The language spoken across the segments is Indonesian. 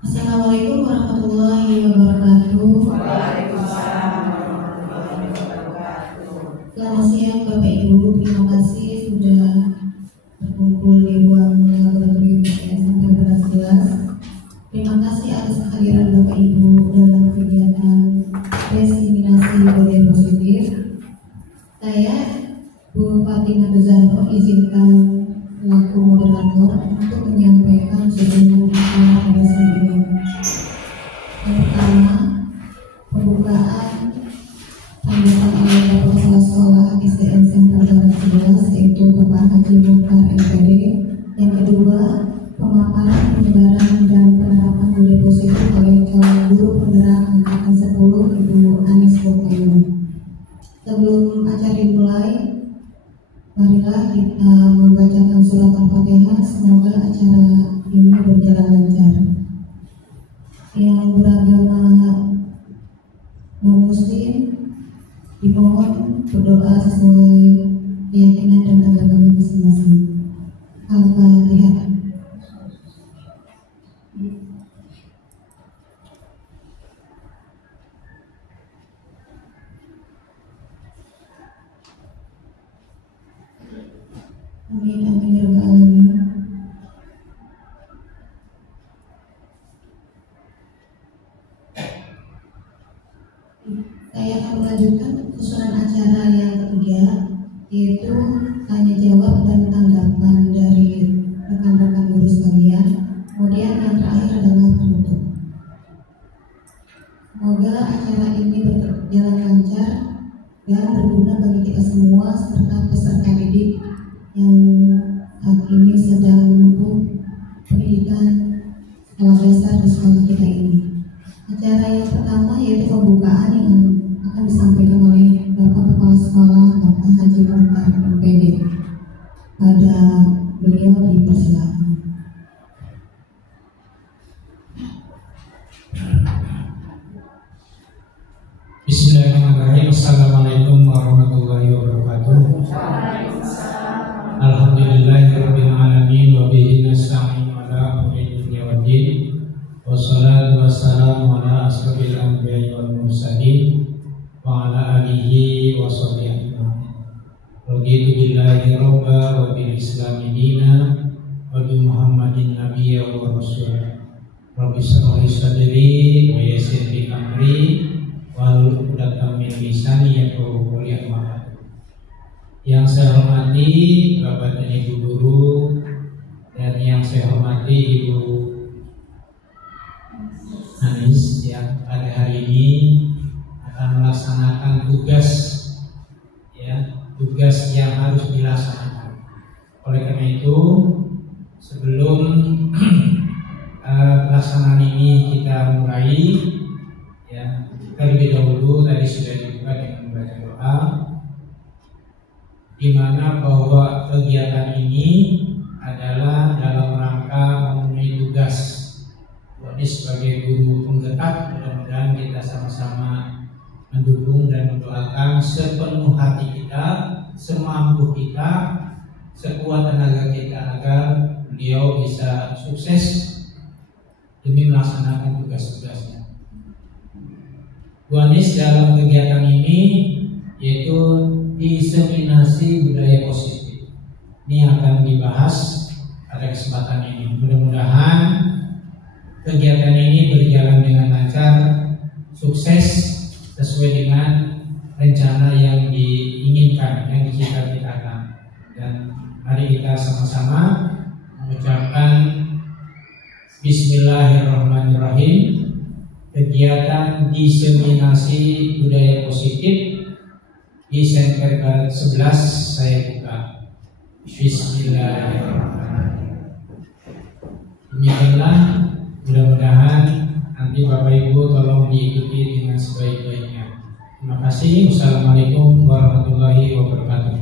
Assalamualaikum warahmatullahi wabarakatuh. Waalaikumsalam warahmatullahi wabarakatuh. Selamat siang Bapak Ibu, terima kasih sudah berkumpul di ruang laboratorium PTS Angkatan 11. Terima kasih atas kehadiran Bapak Ibu dalam kegiatan diseminasi budaya positif. Saya Bu Fatimah Zahra izinkan selaku moderator untuk menyampaikan sebelum kita pada sesi ini. Yang pertama, pembukaan sambutan oleh Bapak Kepala Sekolah SDN Sentral Barat 11 yaitu Bapak Haji Mukhtar MPD. Yang kedua, pemaparan penyebaran dan penerapan budaya positif oleh calon guru penggerak angkatan 10 Ibu Anis Mukhtar. Sebelum acara dimulai, marilah kita membacakan surat Al-Fatihah. Semoga acara ini berjalan lancar. Yang beragama non-muslim dimohon berdoa sesuai keyakinan dan agama masing-masing. Al-Fatihah. Amin amin ya rabbal alamin. Saya akan melanjutkan susunan acara yang ketiga, yaitu tanya jawab dan tanggapan dari rekan-rekan guru sekalian. Kemudian yang terakhir adalah penutup. Semoga acara ini berjalan lancar dan berguna bagi kita semua serta peserta didik yang saat ini sedang menempuh pendidikan sekolah dasar di sekolah kita ini. Acara yang pertama yaitu pembukaan yang akan disampaikan oleh Bapak Kepala Sekolah Bapak Haji Mukhtar MPD. Pada beliau dipersilakan. Bismillahirrahmanirrahim. Assalamualaikum warahmatullahi wabarakatuh. Alhamdulillahirabbil alamin wa bihi nasta'in ala umuri dunya waddin. Wassalatu wassalamu ala asrofil anbiya'i wal mursalin wa ala alihi wa sahbihi ajma'in. Raditu billahi rabba wa bil islami dina wa bi Muhammadin nabiyya wa rasula. Rabbi shrah li sadri wa yassir li amri wahlul 'uqdatam min lisani yafqahu qawli. Yang saya hormati Bapak dan Ibu guru, dan yang saya hormati Ibu Anis yang pada hari ini akan melaksanakan tugas yang harus dilaksanakan. Oleh karena itu, sebelum pelaksanaan ini kita mulai, terlebih dahulu tadi sudah dibuka dengan membaca doa, di mana bahwa kegiatan ini adalah dalam rangka memenuhi tugas ini sebagai guru penggerak. Mudah-mudahan kita sama-sama mendukung dan mendoakan sepenuh hati kita, semampu kita, sekuat tenaga kita agar beliau bisa sukses demi melaksanakan tugas-tugasnya. Bu Anis dalam kegiatan ini yaitu diseminasi budaya positif. Ini akan dibahas pada kesempatan ini. Mudah-mudahan kegiatan ini berjalan dengan lancar, sukses sesuai dengan rencana yang diinginkan, yang dicita-citakan. Dan mari kita sama-sama mengucapkan Bismillahirrahmanirrahim. Kegiatan diseminasi budaya positif di Sentral Barat 11 saya buka. Bismillahirrahmanirrahim. Demikianlah, mudah-mudahan nanti Bapak Ibu tolong diikuti dengan sebaik-baiknya. Terima kasih. Wassalamualaikum warahmatullahi wabarakatuh.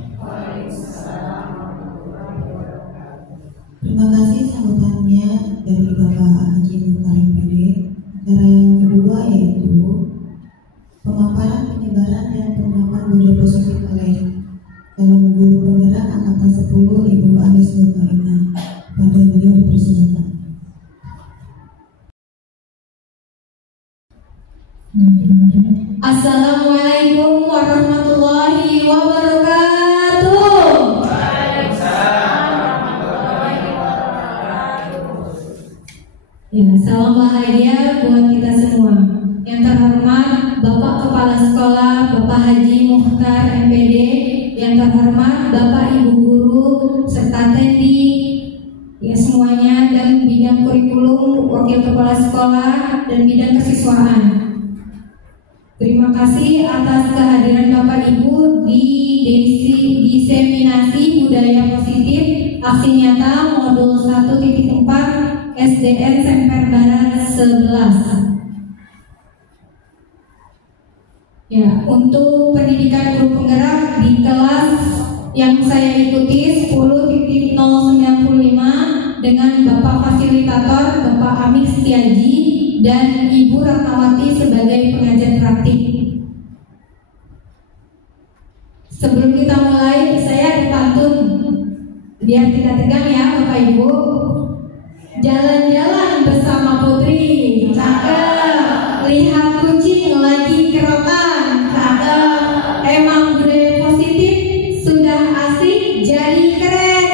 Terima kasih sambutannya dari Bapak Haji Mukhtar MPD. Acara yang kedua yaitu pemaparan penyebaran dan penerapan budaya positif oleh calon guru penggerak angkatan 10 Ibu Anis Mukhtar. Pada beliau dipersilakan. terhormat Bapak Ibu guru serta Tendi ya semuanya, dan bidang kurikulum, wakil kepala sekolah, dan bidang kesiswaan. Terima kasih atas kehadiran Bapak Ibu di diseminasi budaya positif aksi nyata modul 1.4 SDN Semper Barat 11. Ya, untuk pendidikan guru penggerak di kelas yang saya ikuti 10.095 dengan Bapak Fasilitator Bapak Amir Setiaji dan Ibu Ratnawati sebagai pengajar praktik. Sebelum kita mulai, saya ada pantun biar tidak tegang ya Bapak Ibu. Jalan-jalan bersama putri, cakep, lihat kucing lagi kerokan, cakep, emang budaya positif sudah asik jadi keren.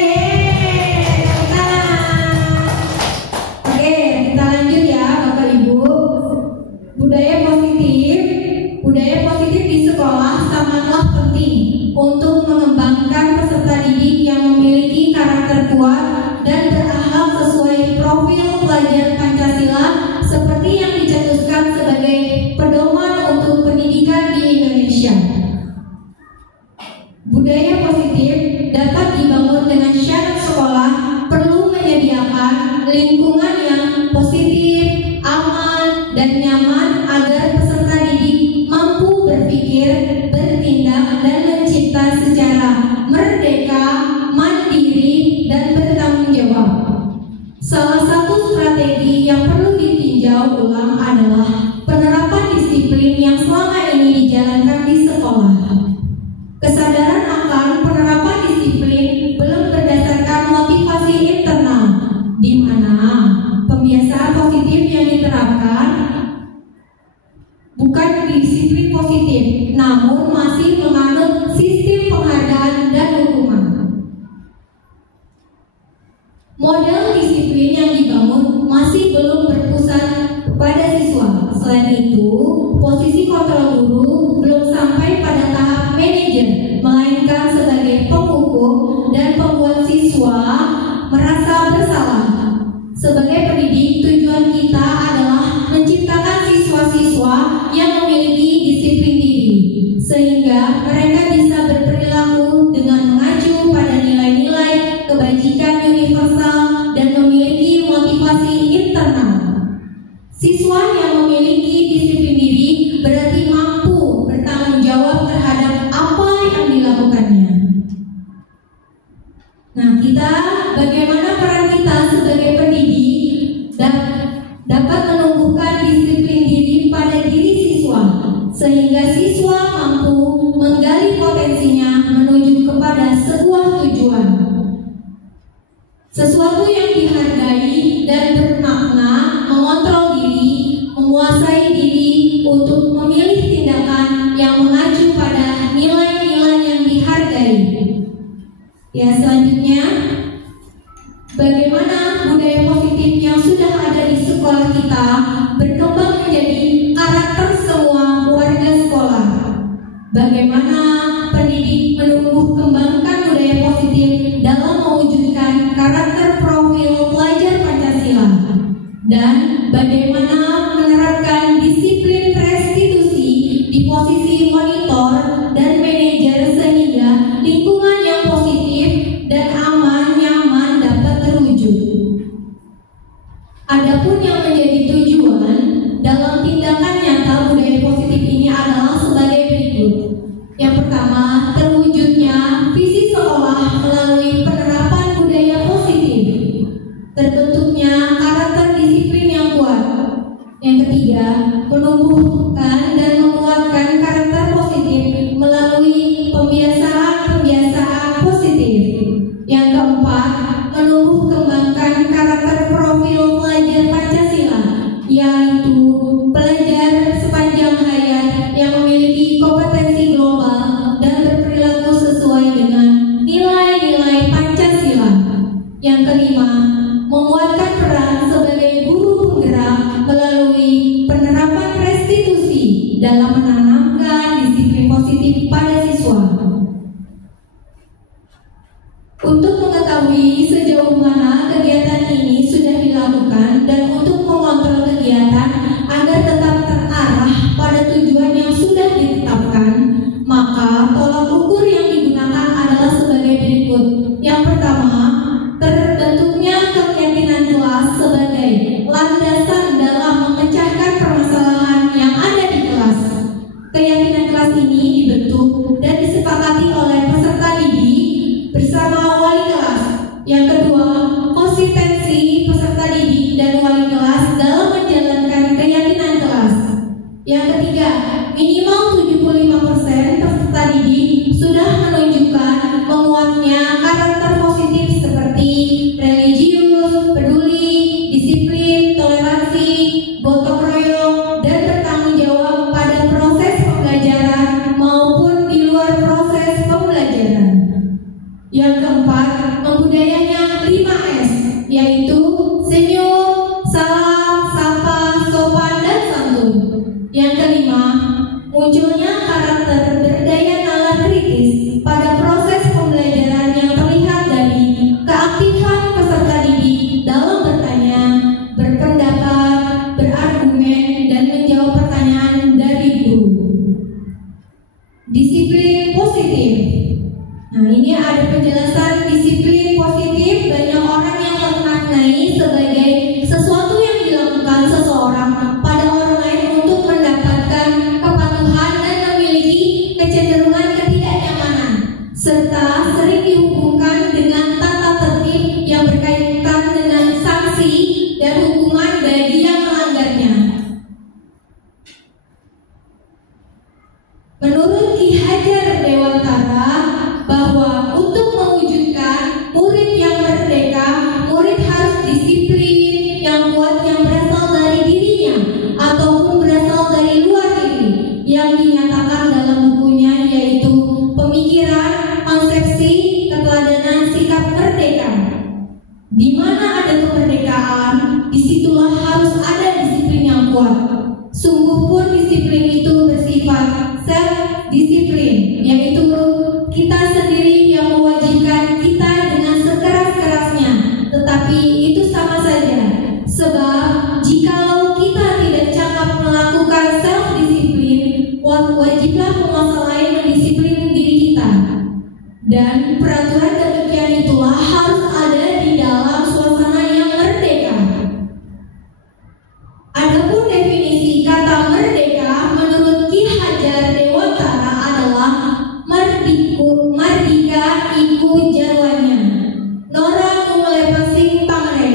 Oke, kita lanjut ya Bapak Ibu. Budaya positif di sekolah sangatlah penting untuk mengembangkan peserta didik yang memiliki karakter kuat dan berakhlak sesuai profil pelajar Pancasila seperti yang dicetuskan sebagai pedoman untuk pendidikan di Indonesia. Budaya positif dapat dibangun dengan syarat sekolah perlu menyediakan lingkungan yang positif, aman, dan nyaman agar peserta didik mampu berpikir, bertindak, dan mencipta secara merdeka, mandiri, dan bertanggung jawab. Salah satu strategi yang perlu ditinjau ulang adalah penerapan disiplin yang selama ini dijalankan di sekolah. Kesadaran akan penerapan disiplin belum berdasarkan motivasi internal, di mana pembiasaan positif yang diterapkan bukan disiplin positif, namun masih menganut sistem penghargaan dan hukuman. Model disiplin yang dibangun masih belum berpusat pada siswa. Selain itu, posisi kontrol guru belum sampai pada tahap manajer, melainkan sebagai penghukum dan membuat siswa merasa bersalah. Sebagai pendidik, tujuan kita adalah menciptakan siswa-siswa yang memiliki disiplin diri, sehingga mereka bisa berperilaku dengan mengacu pada nilai-nilai kebajikan universal dan memiliki motivasi internal. Siswa yang memiliki disiplin diri berarti mampu bertanggung jawab terhadap apa yang dilakukannya. Nah, bagaimana peran kita sebagai pendidik dapat menumbuhkan disiplin diri pada diri siswa, sehingga siswa mampu menggali potensinya menuju kepada sebuah tujuan. Sesuatu yang dihargai dan bermakna, mengontrol diri, menguasai diri untuk memilih tindakan yang mengacu pada nilai-nilai yang dihargai. Ya, selanjutnya, bagaimana budaya positif yang sudah ada di sekolah kita berkembang menjadi karakter semua warga sekolah. Bagaimana pendidik menumbuh kembangkan budaya positif dalam mewujudkan karakter profil pelajar Pancasila, dan bagaimana menerapkan disiplin restitusi di posisi monitor dan manajer sehingga lingkungan yang positif dan aman, nyaman dapat terwujud. Adapun yang menjadi tujuan dalam tindakan nyata budaya positif ini adalah sebagai berikut. Yang pertama, terwujudnya visi sekolah melalui penerapan budaya positif, terbentuknya karakter disiplin yang kuat. Yang ketiga, menumbuhkan dan menguatkan karakter positif melalui pembiasaan positif. Yang keempat, menumbuh kembangkan karakter profil pelajar Pancasila, yaitu pelajar sepanjang hayat yang memiliki kompetensi global dan berperilaku Yang keempat, membudayanya 5S, yaitu senyum, salam, sapa, sopan, dan santun. Yang kelima, munculnya karakter berdaya nalar kritis pada proses pembelajaran yang terlihat dari keaktifan peserta didik dalam bertanya, berpendapat, berargumen, dan menjawab pertanyaan dari guru. Disiplin positif. Nah, ini ada penjelasan disiplin positif. Banyak orang yang memaknai sebagai sesuatu yang dilakukan seseorang pada orang lain untuk mendapatkan kepatuhan dan memiliki kecenderungan ketidaknyamanan, serta sering dihubungkan dengan tata tertib yang berkaitan dengan sanksi dan hukuman bagi yang melanggarnya. Menurut Ki Hajar Dewantara, bahwa untuk mewujudkan murid yang merdeka, murid harus disiplin yang kuat yang berasal dari dirinya ataupun berasal dari luar diri, yang dinyatakan dalam bukunya yaitu Pemikiran, Konsepsi, Keteladanan Sikap Merdeka. Di mana ada kemerdekaan, disitulah harus ada disiplin yang kuat. Sungguh pun disiplin itu bersifat self-disiplin, yaitu kita sendiri yang mewajibkan kita dengan sekeras-kerasnya. Tetapi itu sama saja, sebab jikalau kita tidak cakap melakukan self-disiplin, wajiblah penguasa lain mendisiplin diri kita. Dan peraturan demikian itulah harus ada di dalam suasana yang merdeka. Adapun definisi kata merdeka menurut Ki Hajar Dewantara adalah mardika iku jarwanya, nora ngulepasing pamre,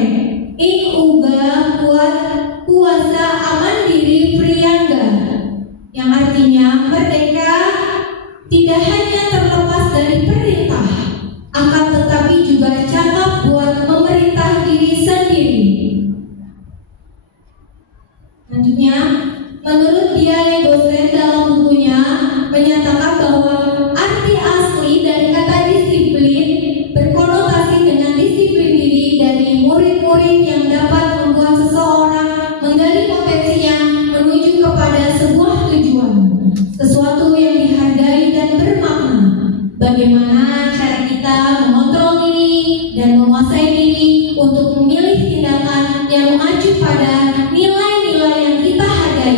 ing uga kuat kuasa aman diri priyangga, yang artinya merdeka tidak hanya terlepas dari perintah, akan tetapi juga cakap buat memerintah diri sendiri. Selanjutnya, menurut Diego Zen dalam bukunya menyatakan bahwa arti asli dari kata disiplin berkonotasi dengan disiplin diri dari murid-murid yang dapat membuat seseorang menggali potensinya menuju kepada sebuah tujuan, sesuatu yang dihargai dan bermakna. Bagaimana cara kita mengontrol diri dan menguasai diri untuk memilih tindakan yang mengacu pada nilai-nilai yang kita hargai.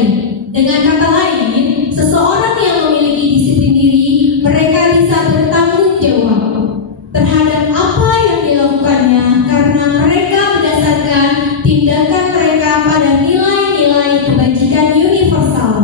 Dengan kata lain, seseorang yang memiliki disiplin diri, mereka bisa bertanggung jawab terhadap apa yang dilakukannya karena mereka berdasarkan tindakan mereka pada nilai-nilai kebajikan universal.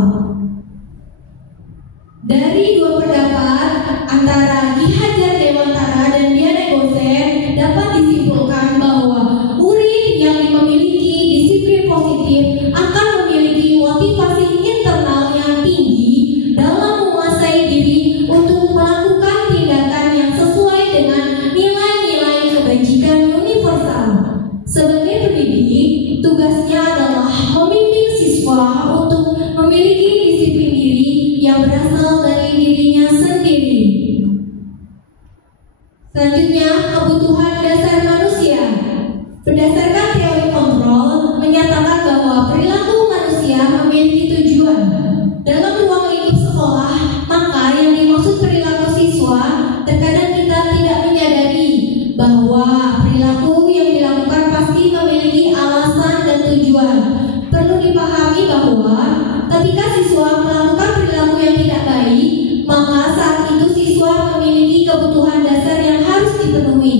Dari dua pendapat antara Ki Hajar Dewantara dan Diego Zen dapat disimpulkan bahwa murid yang memiliki disiplin positif akan memiliki motivasi internal yang tinggi dalam menguasai diri untuk melakukan tindakan yang sesuai dengan nilai-nilai kebajikan universal. Sebagai pendidik, tugasnya adalah membimbing siswa untuk memiliki disiplin diri yang berasal dari dirinya sendiri. Selanjutnya, kebutuhan dasar manusia. Berdasarkan teori kontrol menyatakan bahwa perilaku manusia memiliki tujuan. Dalam ruang lingkup sekolah, maka yang dimaksud perilaku siswa, terkadang kita tidak menyadari bahwa perilaku yang dilakukan pasti memiliki alasan dan tujuan. Perlu dipahami bahwa ketika siswa melakukan perilaku yang tidak baik, maka saat itu siswa memiliki kebutuhan dasar yang harus dipenuhi.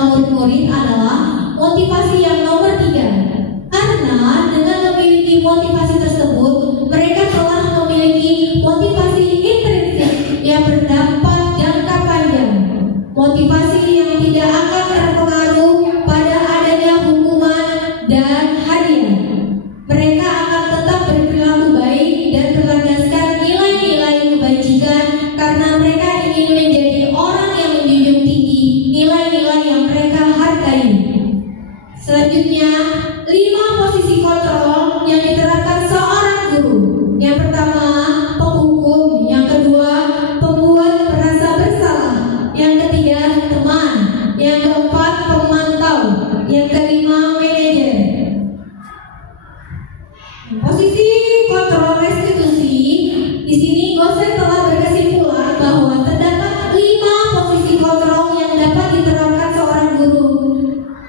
dalam murid-murid adalah motivasi yang nomor 3. Karena dengan memiliki motivasi tersebut, mereka telah memiliki motivasi intrinsik yang berdampak jangka panjang. Motivasi yang tidak akan terpengaruh pada adanya hukuman dan hadiah. Mereka akan tetap berperilaku baik dan berlandaskan nilai-nilai kebajikan karena mereka ingin menjadi orang yang menjunjung tinggi nilai-nilai yang mereka hargai. Selanjutnya, 5 posisi kontrol yang diterapkan seorang guru. Yang pertama, penghukum. Yang kedua, pembuat merasa bersalah. Yang ketiga, teman. Yang keempat, pemantau. Yang kelima, manajer. Posisi kontrol restitusi. Di sini Gosen telah berkesimpulan bahwa terdapat 5 posisi kontrol yang dapat diterapkan seorang guru.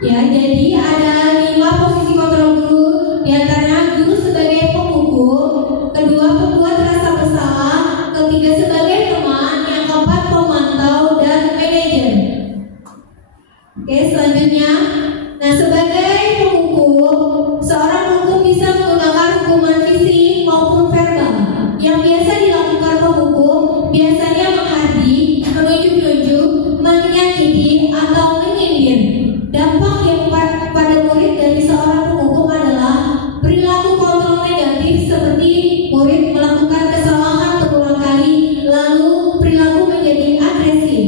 Ya, jadi ada 5 posisi kontrol guru. Di antaranya guru sebagai penghukum, kedua pembuat rasa bersalah, ketiga sebagai teman, yang keempat pemantau dan manajer. Oke, selanjutnya, nah sebagai penghukum, seorang penghukum bisa menggunakan hukuman fisik maupun verbal. Yang biasa dilakukan penghukum biasanya menghardik, menunjuk-nunjuk, menyakiti atau menyindir. Dampak yang pada murid dari seorang penghukum adalah perilaku kontrol negatif seperti murid melakukan kesalahan berulang kali, lalu perilaku menjadi agresif.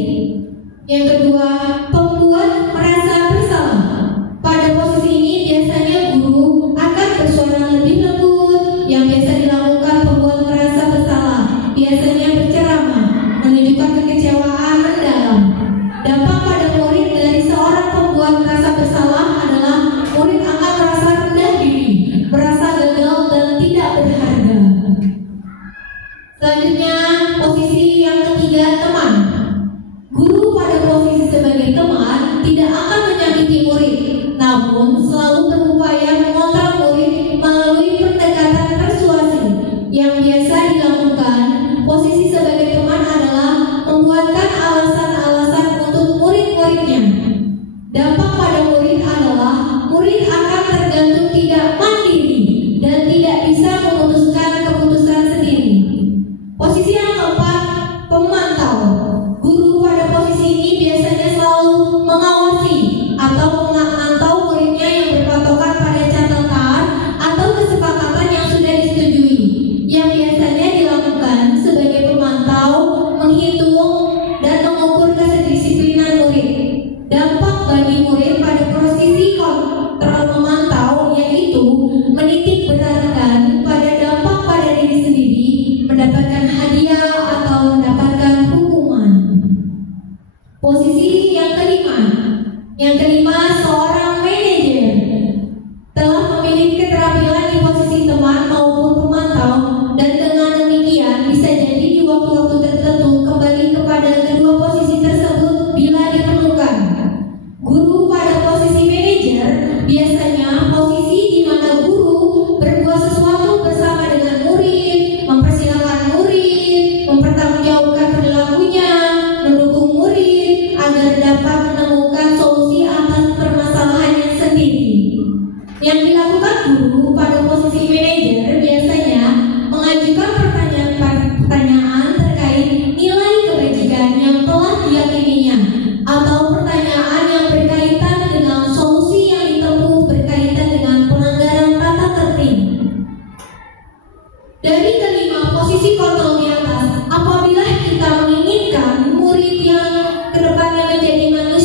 Yang kedua, pembuat merasa bersalah. Pada posisi ini biasanya guru akan bersuara lebih lembut. Yang biasa dilakukan pembuat merasa bersalah biasanya berceramah, menunjukkan kekecewaan mendalam. Dampak pada murid dari seorang pembuat merasa bersalah adalah murid akan merasa rendah diri, merasa gagal dan tidak berharga. Selanjutnya, posisi yang ketiga, teman. Guru pada posisi sebagai teman tidak akan menyakiti murid, namun selalu berupaya mengontrol murid melalui pendekatan persuasi. Yang biasa dilakukan posisi sebagai teman adalah membuatkan alasan-alasan untuk murid-muridnya. Dampak pada murid adalah murid akan tergantung tidak mandiri dan tidak bisa memutuskan keputusan sendiri. Posisi yang keempat, pemantau. Guru pada posisi ini biasanya selalu mengawasi atau memantau muridnya yang berpatokan pada catatan atau kesepakatan yang sudah disetujui. Yang biasanya dilakukan sebagai pemantau, menghitung dan mengukur kedisiplinan murid. Dampak bagi murid pada posisi kontrol memantau yaitu menitik beratkan pada dampak pada diri sendiri, mendapatkan hadiah atau mendapatkan hukuman. Posisi yang kelima, seorang manajer telah memiliki keterampilan di posisi teman maupun pemantau, dan dengan demikian bisa jadi di waktu-waktu tertentu kembali kepada kedua posisi tersebut bila diperlukan. Guru pada posisi manajer biasanya posisi di mana guru berbuat sesuatu bersama dengan murid, mempersilahkan murid, mempertanggungjawabkan perilakunya, mendukung murid agar dapat menemukan solusi atas permasalahannya sendiri. Yang dilakukan guru pada posisi manajer biasanya mengajukan pertanyaan terkait nilai kebajikan yang telah diyakininya, atau pertanyaan yang berkaitan dengan solusi yang ditempuh berkaitan dengan pelanggaran tata tertib. Dari kelima posisi kontrol di atas, apabila kita menginginkan murid yang kedepannya menjadi manusia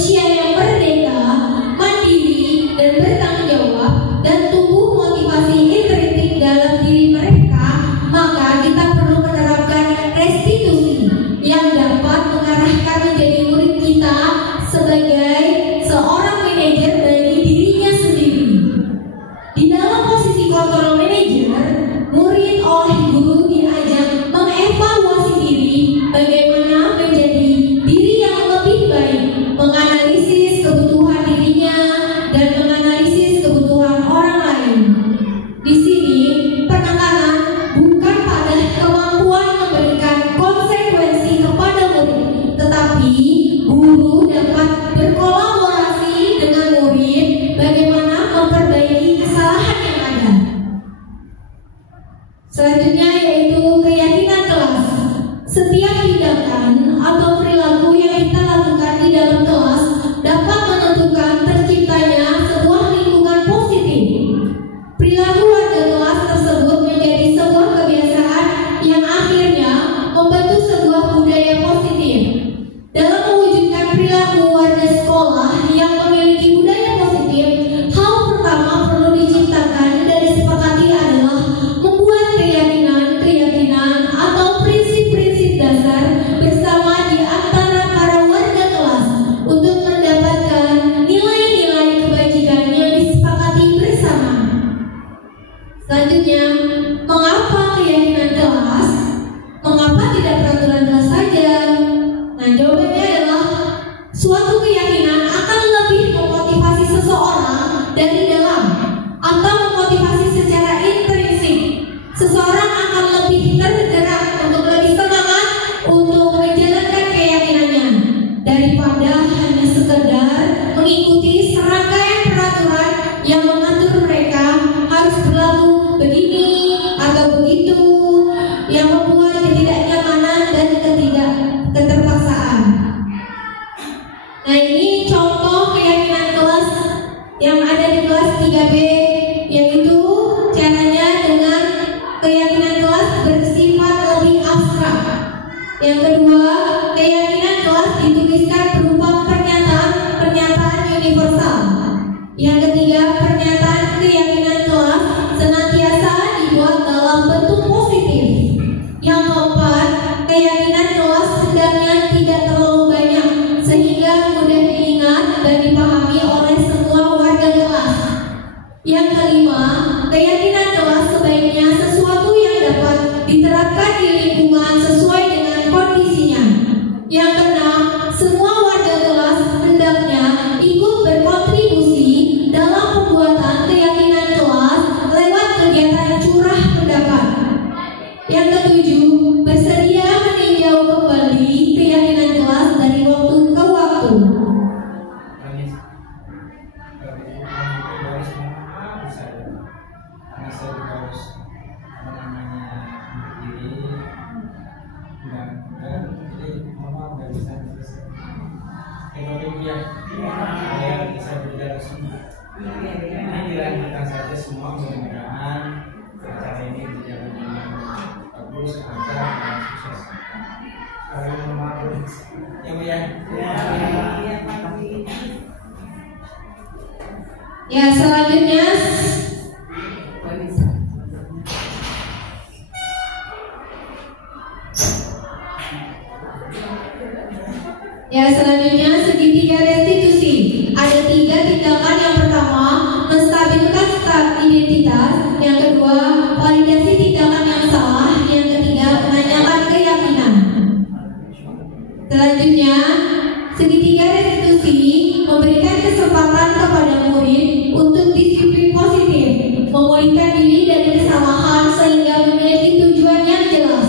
perilaku warga sekolah yang memiliki budaya positif, hal pertama perlu diciptakan dan disepakati adalah membuat keyakinan atau prinsip-prinsip dasar bersama di antara para warga kelas untuk mendapatkan nilai-nilai kebajikan yang disepakati bersama. Selanjutnya, mengapa keyakinan kelas? Mengapa tidak peraturan kelas saja? Nah, jawabannya adalah suatu keyakinan akan lebih memotivasi seseorang dari dalam atau memotivasi secara intrinsik. Seseorang akan lebih tergerak untuk lebih semangat untuk menjalankan keyakinannya daripada hanya sekedar mengikuti serangkaian peraturan yang mengatur mereka harus berlaku begini atau begitu, yang membuat ketidaknyamanan dan keterpaksaan. Nah, ini contoh keyakinan kelas yang ada di kelas 3B, yaitu caranya dengan keyakinan kelas bersifat lebih abstrak. Yang kedua, keyakinan kelas dituliskan berupa pernyataan universal. Yang ketiga, pernyataan keyakinan kelas senantiasa dibuat dalam bentuk positif. Yang keempat, keyakinan kelas hendaknya tidak terlalu banyak sehingga mudah diingat dan dipahami oleh semua warga kelas. Yang kelima, keyakinan kelas sebaiknya sesuatu yang dapat diterapkan di lingkungan sesuai dengan kondisinya. Yang keenam, semua warga kelas hendaknya ikut berkontribusi dalam pembuatan keyakinan kelas lewat kegiatan curah pendapat. Yang ketujuh, bersedia meninjau kembali keyakinan kelas dari waktu ke waktu. Saya bisa berbicara semua. Ini dilanjutkan saja semua, mudah-mudahan acara ini berjalan dengan bagus, lancar, dan sukses. Kalian memaklum, ya Bu ya. Ya, selanjutnya segitiga restitusi. Ada 3 tindakan. Yang pertama, menstabilkan identitas. Yang kedua, validasi tindakan yang salah. Yang ketiga, menanyakan keyakinan. Selanjutnya, segitiga restitusi memberikan kesempatan kepada murid untuk disiplin positif, memulihkan diri dari kesalahan sehingga memiliki tujuan yang jelas.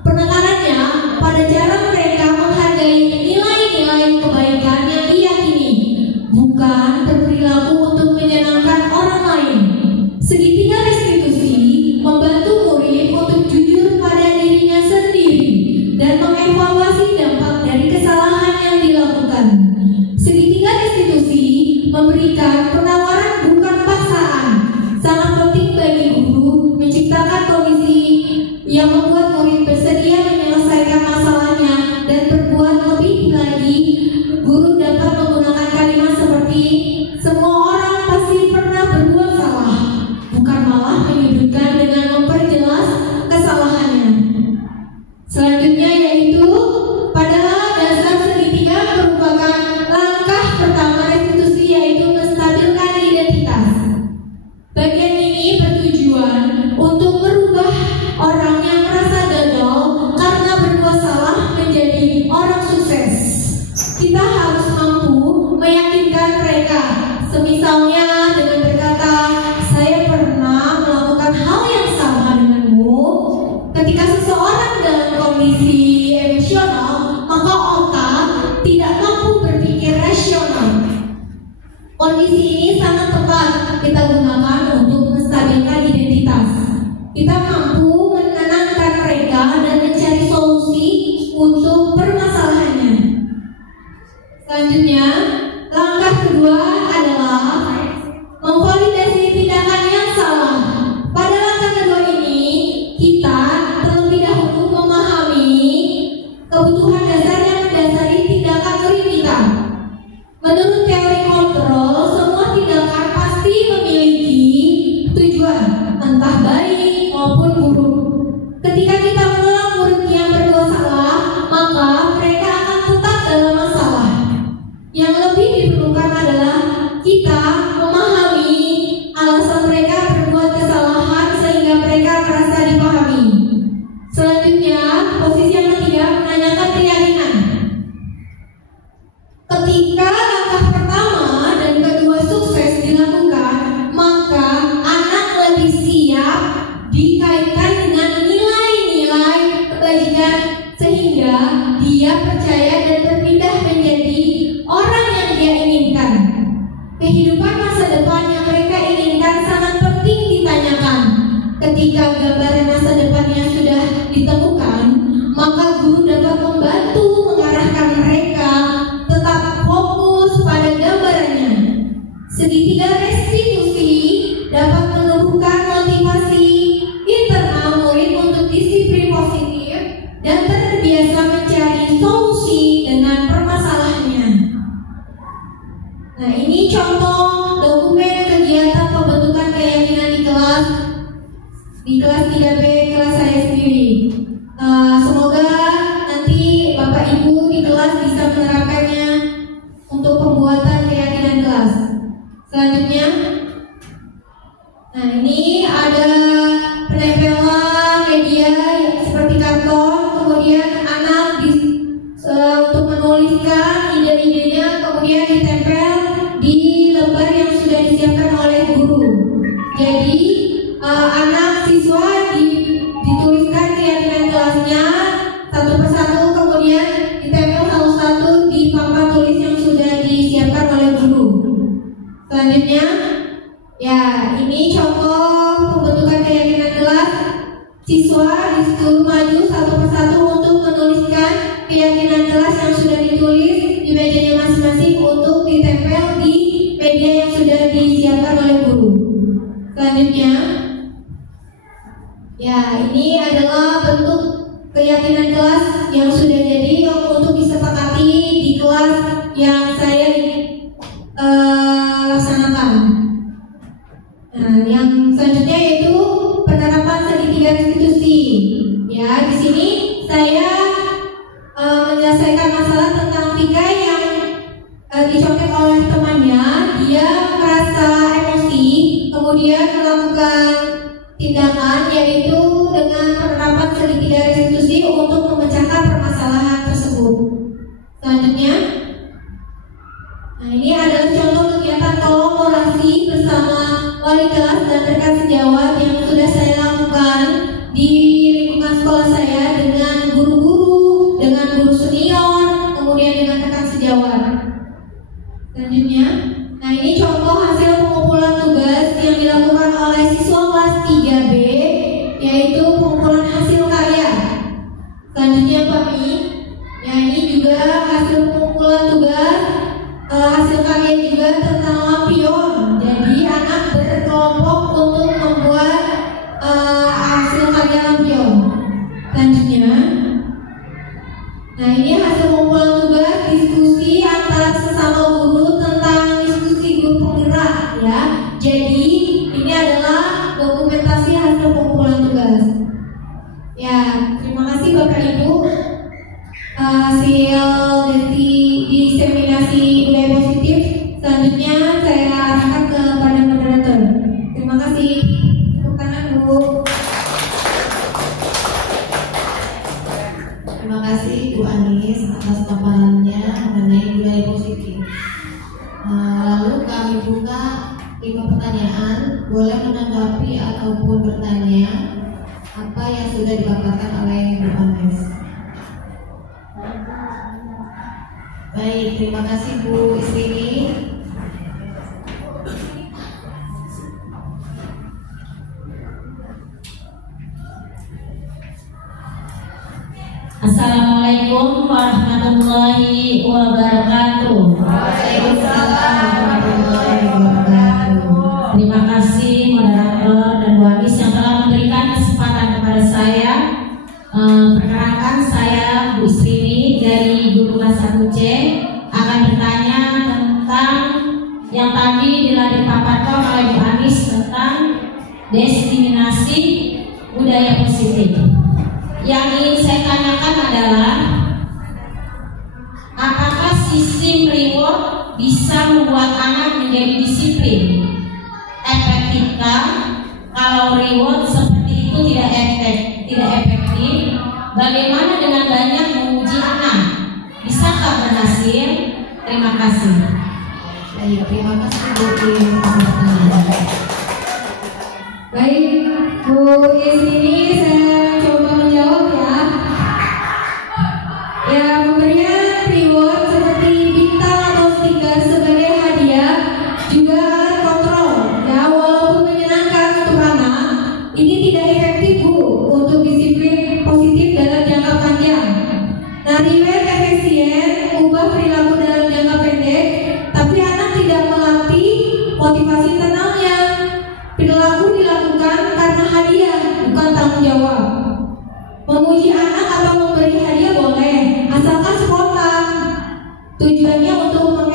Penekanannya pada cara mereka menghargai nilai-nilai kebaikan yang diyakini, bukan berperilaku untuk menyenangkan orang lain. Segitiga restitusi membantu murid untuk jujur pada dirinya sendiri dan mengevaluasi dampak dari kesalahan yang dilakukan. Segitiga restitusi memberikan penawaran bukan paksaan. Sangat penting bagi guru menciptakan kondisi yang membuat murid bersedia menyelesaikan masalahnya dan berbuat lebih lagi. Guru dapat menggunakan kalimat seperti, semua orang pasti pernah berbuat salah, bukan malah menyudutkan dengan memperjelas kesalahannya. Selanjutnya yaitu pada dasar segitiga merupakan langkah pertama restitusi, yaitu menstabilkan identitas. Bagian ini bertujuan untuk merubah orang yang merasa gagal karena berbuat salah menjadi orang sukses. Kita harus mampu meyakinkan mereka, semisalnya dengan berkata, saya pernah melakukan hal yang sama denganmu. Ketika seseorang dalam kondisi emosional, maka otak tidak mampu berpikir rasional. Kondisi ini sangat tepat kita gunakan untuk menstabilkan identitas. Kita mampu menenangkan mereka dan mencari solusi untuk permasalahannya. Selanjutnya, langkah kedua adalah memvalidasi tindakan yang salah. Pada langkah kedua ini, kita terlebih dahulu memahami kebutuhan dasar yang mendasari tindakan murid kita. Yang lebih diperlukan adalah kita memahami alasan mereka berbuat kesalahan sehingga mereka merasa dipahami. Selanjutnya, posisi yang ketiga, menanyakan keyakinan. Ketika langkah pertama dan kedua sukses dilakukan, maka anak lebih siap dikaitkan dengan nilai-nilai kebajikan sehingga dia percaya dan berpindah menjadi orang yang dia inginkan. Kehidupan masa depan yang mereka inginkan sangat penting ditanyakan. Ketika gambaran masa depannya sudah ditemukan, maka guru dapat membantu mengarahkan mereka tetap fokus pada gambarannya. Segitiga restitusi dapat menumbuhkan motivasi internal murid untuk disiplin positif dan terbiasa mencari solusi dengan permasalahannya. Nah, ini contoh dokumen kegiatan pembentukan keyakinan di kelas 3B kelas saya sendiri. Semoga nanti Bapak Ibu di kelas bisa menerapkannya untuk pembuatan keyakinan kelas. Selanjutnya, nah ini ada penempelan media seperti karton, kemudian anak untuk menuliskan ide-idenya, kemudian ditempel di lembar yang sudah disiapkan oleh guru. Jadi anak siswa dituliskan keyakinan kelasnya satu persatu, kemudian ditempel satu-satu di papan tulis yang sudah disiapkan oleh guru. Selanjutnya, ya ini contoh pembentukan keyakinan kelas. Siswa disuruh maju satu persatu untuk menuliskan keyakinan kelas yang sudah ditulis di mejanya masing-masing untuk ditempel di media yang sudah disiapkan oleh guru. Selanjutnya, ya ini adalah bentuk keyakinan kelas yang sudah jadi untuk disepakati di kelas yang saya laksanakan. Nah, yang selanjutnya yaitu penerapan segitiga restitusi. Ya, di sini saya menyelesaikan masalah tentang Vika yang dicontek oleh temannya. Dia merasa emosi, kemudian melakukan tindakan yaitu dengan penerapan segitiga restitusi untuk memecahkan permasalahan tersebut. Selanjutnya, nah ini adalah contoh kegiatan kolaborasi bersama wali kelas dan rekan sejawat yang sudah saya lakukan di lingkungan sekolah saya dengan guru-guru, dengan guru senior, kemudian dengan rekan sejawat. Selanjutnya, nah ini contoh hasil pengumpulan tugas yang dilakukan oleh siswa kelas 3B, yaitu pengumpulan hasil karya. Selanjutnya Pak Mi, ya ini juga hasil pengumpulan tugas, hasil karya juga tentang lampion. Jadi anak berkelompok untuk membuat hasil karya lampion. Selanjutnya, nah ini hasil pengumpulan tugas diskusi antar sesama guru tentang diskusi guru penggerak, ya. Jadi ini adalah dokumentasi hasil pengumpulan tugas. Ya, terima kasih Bapak Ibu. Hasil diseminasi budaya positif. Selanjutnya saya arahkan kepada moderator. Terima kasih. Tepuk tangan Bu. Terima kasih Bu Anis atas paparannya mengenai budaya positif. Lalu kami buka 5 pertanyaan, boleh menanggapi ataupun bertanya apa yang sudah dipaparkan oleh Bu Anis. Baik, terima kasih Bu Isrini. Assalamualaikum warahmatullahi wabarakatuh. Waalaikumsalam warahmatullahi wabarakatuh. Terima kasih moderator dan Wamis yang telah memberikan kesempatan kepada saya. Perkenalkan saya Bu Isrini dari guru kelas 1C akan bertanya tentang yang tadi telah dipaparkan oleh Bu Anis tentang diseminasi budaya positif. Yang ingin saya tanyakan adalah apakah sistem reward bisa membuat anak menjadi disiplin. Efektifkah kalau reward seperti itu tidak efektif? Bagaimana dengan banyak menguji anak? Bisakah berhasil? Terima kasih. Baik, terima kasih Bu Is. Baik, Bu Is ini saya coba menjawab ya. Ya, pemberian reward seperti bintang atau stiker sebagai hadiah juga alat kontrol. Ya, walaupun menyenangkan untuk anak, ini tidak efektif Bu untuk disiplin positif dalam jangka panjang. Nah, reward efisien ubah perilaku dalam jangka pendek, tapi anak tidak melatih motivasi tenangnya. Perilaku dilakukan karena hadiah, bukan tanggung jawab. Memuji anak atau memberi hadiah boleh, asalkan spontan. Tujuannya untuk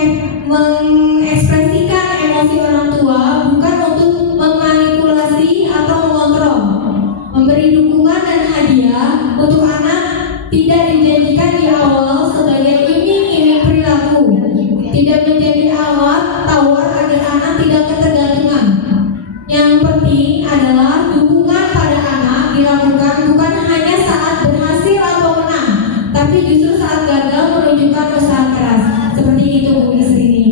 mengekspresikan emosi orang tua, bukan untuk memanipulasi atau mengontrol. Memberi dukungan dan hadiah untuk anak tidak dijanjikan di awal sebagai iming-iming perilaku, tidak menjadi alat tawar agar anak tidak ketergantungan. Yang penting adalah dukungan pada anak dilakukan bukan hanya saat berhasil atau menang, tapi justru saat gagal menunjukkan usaha keras. Seperti itu Bu Isrini.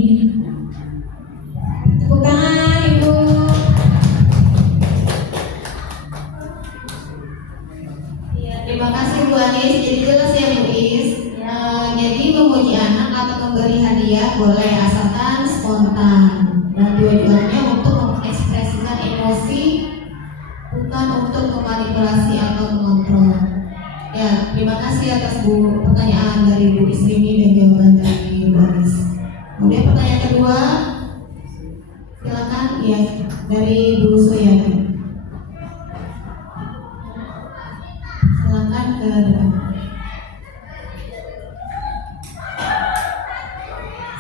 Tepuk tangan Ibu. Ya, terima kasih Bu Anis. Jadi jelas ya Bu Is. Jadi memuji anak atau memberi hadiah boleh asalkan spontan dan tujuannya untuk mengekspresikan emosi, bukan untuk memanipulasi atau mengontrol. Ya, terima kasih atas pertanyaan dari Bu Isrini dan jawaban dari Bu Anis. Kemudian pertanyaan kedua, silakan ya dari Bu Suyani. Silakan ke depan.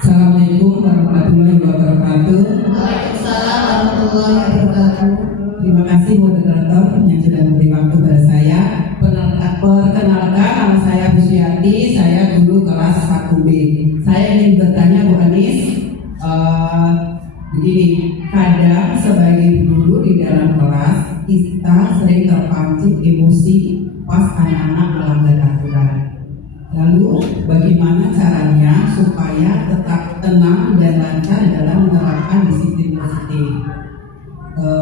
Assalamualaikum warahmatullahi wabarakatuh. Waalaikumsalam warahmatullahi wabarakatuh. Terima kasih moderator yang sudah memberi waktu kepada saya. Perkenalkan, nama saya Bu Suyati, saya guru kelas 1B. Saya ingin bertanya Bu Anis, begini, kadang sebagai guru di dalam kelas kita sering terpancing emosi pas anak-anak melanggar aturan. Lalu bagaimana caranya supaya tetap tenang dan lancar dalam menerapkan disiplin positif?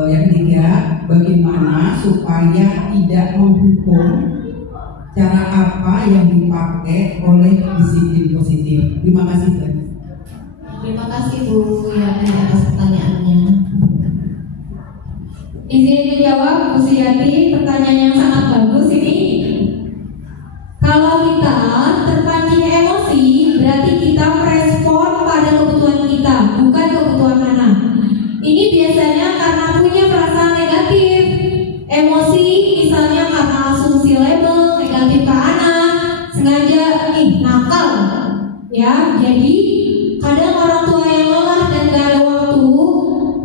Yang ketiga, bagaimana supaya tidak menghukum? Cara apa yang dipakai oleh disiplin positif? Terima kasih Bu. Terima kasih Bu Yani atas pertanyaannya. Izin dijawab Bu Suyati, pertanyaan yang sangat bagus ini. Kalau kita terpancing emosi, berarti kita merespon pada kebutuhan kita, bukan kebutuhan anak. Ini biasanya karena punya perasaan negatif, emosi misalnya karena asumsi label negatif ke anak, sengaja nakal, ya. Jadi kadang orang tua yang lelah dan gak ada waktu.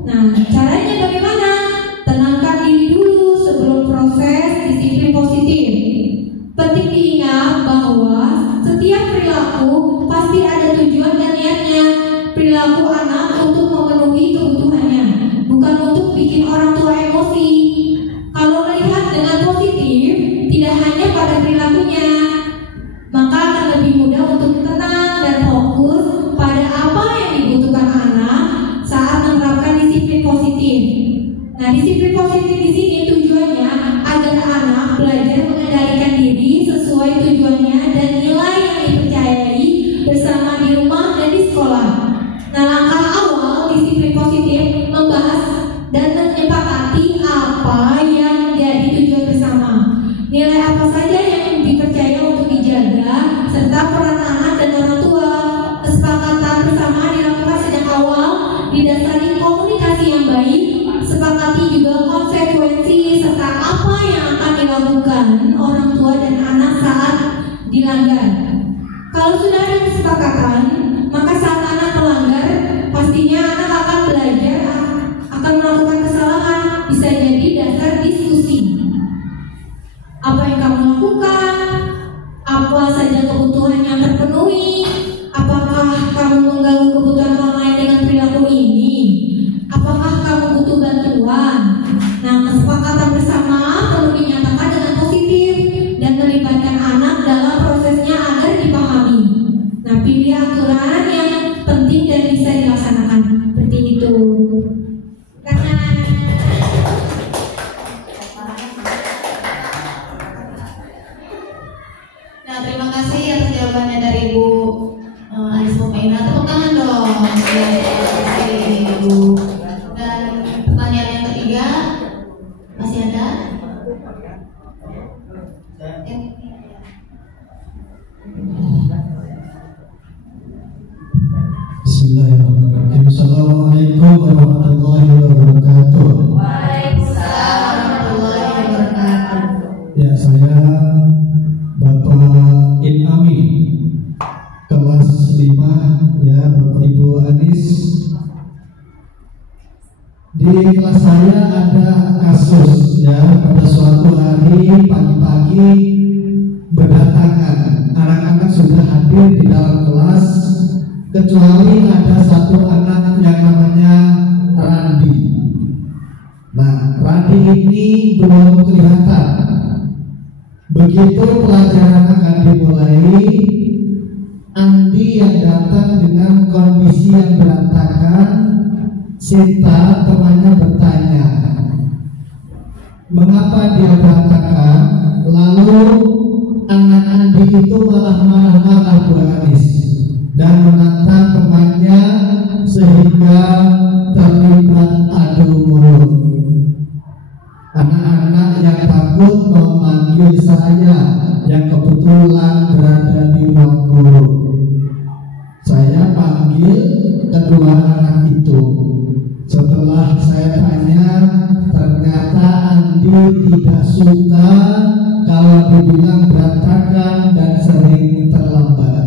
Nah, caranya bagaimana? Tenangkan diri dulu sebelum proses disiplin positif. Penting diingat bahwa setiap perilaku pasti ada tujuan dan niatnya. Perilaku anak untuk memenuhi kebutuhannya, bukan untuk bikin orang tua emosi. Kalau melihat dengan positif, tidak hanya pada perilakunya, maka akan lebih mudah untuk tenang dan fokus pada apa yang dibutuhkan anak saat menerapkan disiplin positif. Nah, disiplin positif di sini tujuannya agar anak belajar mengendalikan diri sesuai tujuannya dan nilai yang dipercayai bersama di rumah dan di sekolah. Nah, langkah awal disiplin positif membahas dan menyepakati apa yang jadi tujuan bersama. Nilai apa saja yang dipercaya untuk dijaga serta peran anak dan orang tua. Kesepakatan bersama dilakukan sejak awal didasari komunikasi yang baik. Sepakati juga konsekuensi serta apa yang akan dilakukan orang tua dan anak saat dilanggar. Kalau sudah ada kesepakatan, maka saat anak melanggar, pastinya anak akan belajar akan melakukan kesalahan. Bisa jadi dasar diskusi. Apa yang kamu lakukan? Apa saja kebutuhan yang terpenuhi? Apakah kamu mengganggu kebutuhan aturan yang penting dan bisa dilaksanakan. Seperti itu. Karena Nah, terima kasih atas jawabannya dari Ibu Anis Mukaina. Tepuk tangan dong. Ya, terima kasih Ibu. Dan pertanyaan yang ketiga masih ada? Bismillahirrahmanirrahim. Assalamualaikum warahmatullahi wabarakatuh. Waalaikumsalam warahmatullahi wabarakatuh. Ya, saya Bapak Inami, kelas 5, ya Bapak Ibu Anis. Di kelas saya ada kasus, ya, pada suatu hari pagi-pagi berdatangan anak-anak sudah hadir di dalam kelas, kecuali ada satu anak yang namanya Randi. Nah, Randi ini belum kelihatan. Begitu pelajaran akan dimulai, Andi yang datang dengan kondisi yang berantakan. Sinta temannya bertanya, mengapa dia berantakan? Lalu anak Andi itu malah marah-marah Bu Anis dan menantang temannya sehingga terlibat adu mulut. Anak-anak yang takut memanggil saya yang kebetulan berada di ruang guru. Saya panggil kedua anak itu. Setelah saya tanya, ternyata Andi tidak suka kalau dibilang berantakan dan sering terlambat.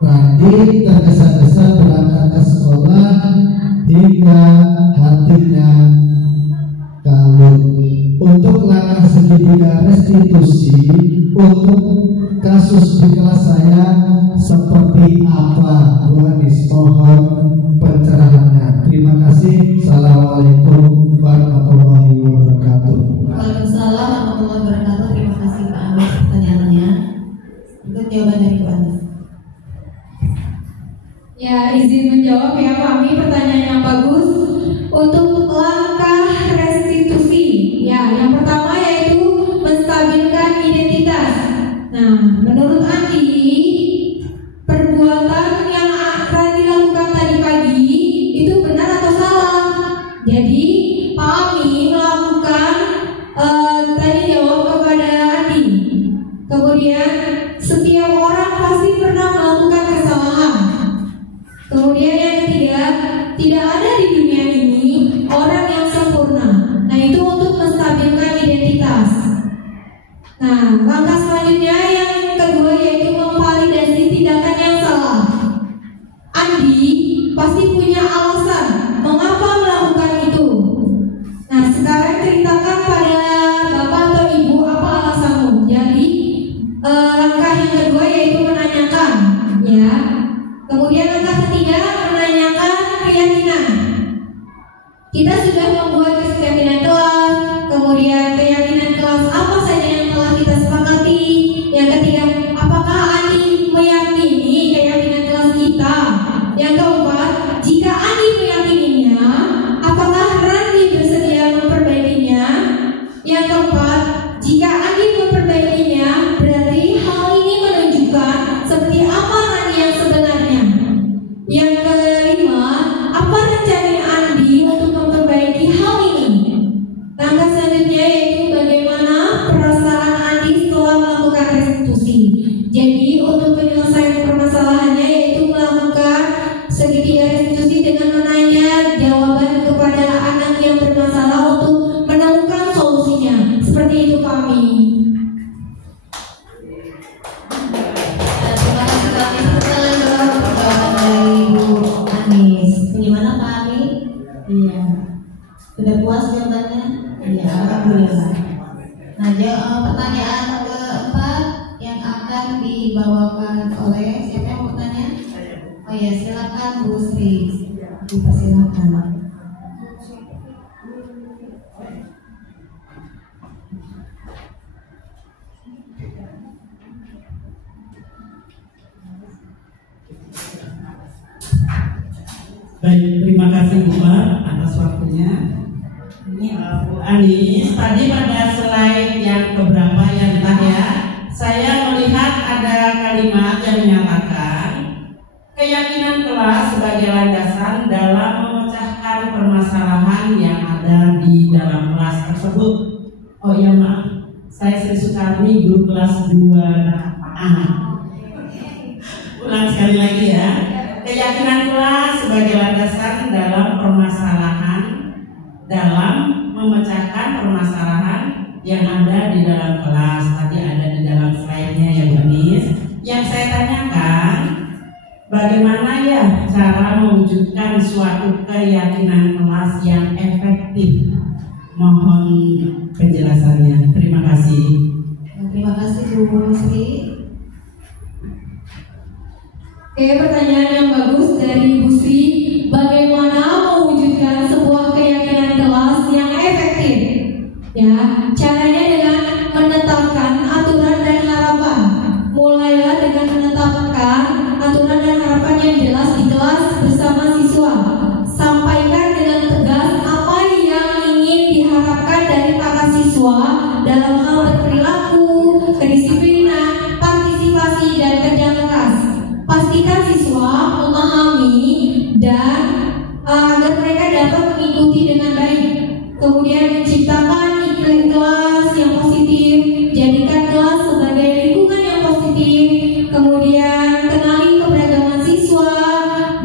Randi tergesa-gesa berangkat ke sekolah hingga hatinya kalut. Untuk langkah segitiga restitusi untuk kasus di kelas saya seperti apa, Bu Anis? Mohon pencerahannya. Terima kasih. Assalamualaikum warahmatullahi wabarakatuh. Waalaikumsalam warahmatullahi wabarakatuh. Terima kasih Pak Anis pertanyaannya. Ikut jawaban dari Bu Anis. ya izin menjawab ya kami, pertanyaan yang bagus. Untuk langkah restitusi, ya yang pertama yaitu menstabilkan identitas. Nah, menurut Andi, perbuatan yang akan dilakukan tadi pagi itu benar atau salah? Jadi Pak Ami melakukan tadi jawab kepada Andi. Kemudian setiap orang pasti pernah melakukan kesalahan. Kemudian yang ketiga, tidak ada di dunia ini orang yang sempurna. Nah, itu untuk menstabilkan identitas. Nah, langkah selanjutnya yang kedua yaitu memvalidasi tindakan yang salah. Andi pasti punya alasan mengapa melakukan itu. Nah, sekarang ceritakan pada Bapak atau Ibu apa alasanmu. Jadi langkah yang kedua yaitu menanyakan, ya. Kemudian langkah ketiga menanyakan keyakinan. Kita sudah membuat keyakinan kelas, kemudian keyakinan kelas apa saja yang telah kita sepakati. Yang ketiga, apakah Andi meyakini keyakinan kelas kita? Yang keempat, jika Andi meyakininya, apakah Randi bersedia memperbaikinya? Yang keempat, jika Andi memperbaikinya, berarti hal ini menunjukkan seperti apa Randi yang sebenarnya. Yang kelima, apa rencana Andi untuk memperbaiki hal ini? Langkah selanjutnya yaitu bagaimana perasaan Andi setelah melakukan restitusi. Jadi untuk penyelesaian permasalahannya yaitu melakukan segitiga restitusi dengan menanya jawaban kepada anak yang bermasalah untuk menemukan solusinya. Seperti itu Pak Ami. Terima kasih Pak Anis. Pertanyaan jawaban dari Ibu Anis. Bagaimana Pak Ami? Iya. Sudah puas jawabannya? Iya, alhamdulillah. Nah, pertanyaan keempat yang akan dibawakan oleh siapa yang mau bertanya? Oh ya, silakan Bu Sri. Dipersilakan. Baik, terima kasih Bu Mar atas waktunya. Ini Bu Anis, tadi pada slide yang beberapa yang entah ya, saya melihat ada kalimat yang menyatakan keyakinan kelas sebagai landasan dalam memecahkan permasalahan yang ada di dalam kelas tersebut. Oh iya maaf, saya Sri Sukarni, guru kelas 2A. Ulang sekali lagi ya. Keyakinan kelas sebagai landasan dalam permasalahan, dalam memecahkan permasalahan yang ada di dalam kelas. Tadi ada di dalam slide-nya ya Bu Anis. Yang saya tanyakan, bagaimana ya cara mewujudkan suatu keyakinan kelas yang efektif? Mohon penjelasannya. Terima kasih. Terima kasih Bu Sri. Oke, pertanyaan yang bagus dari Bu Sri. Bagaimana mewujudkan sebuah keyakinan kelas yang efektif? Ya, caranya dengan menetapkan aturan dan harapan. Mulailah dengan menetapkan aturan dan harapan yang jelas di kelas bersama siswa. Sampaikan dengan tegas apa yang ingin diharapkan dari para siswa dalam hal berperilaku, kedisiplinan, partisipasi, dan kerja keras. Pastikan siswa memahami dan agar mereka dapat mengikuti dengan baik. Kemudian menciptakan iklim kelas yang positif, jadikan kelas sebagai lingkungan yang positif. Kemudian kenali keberagaman siswa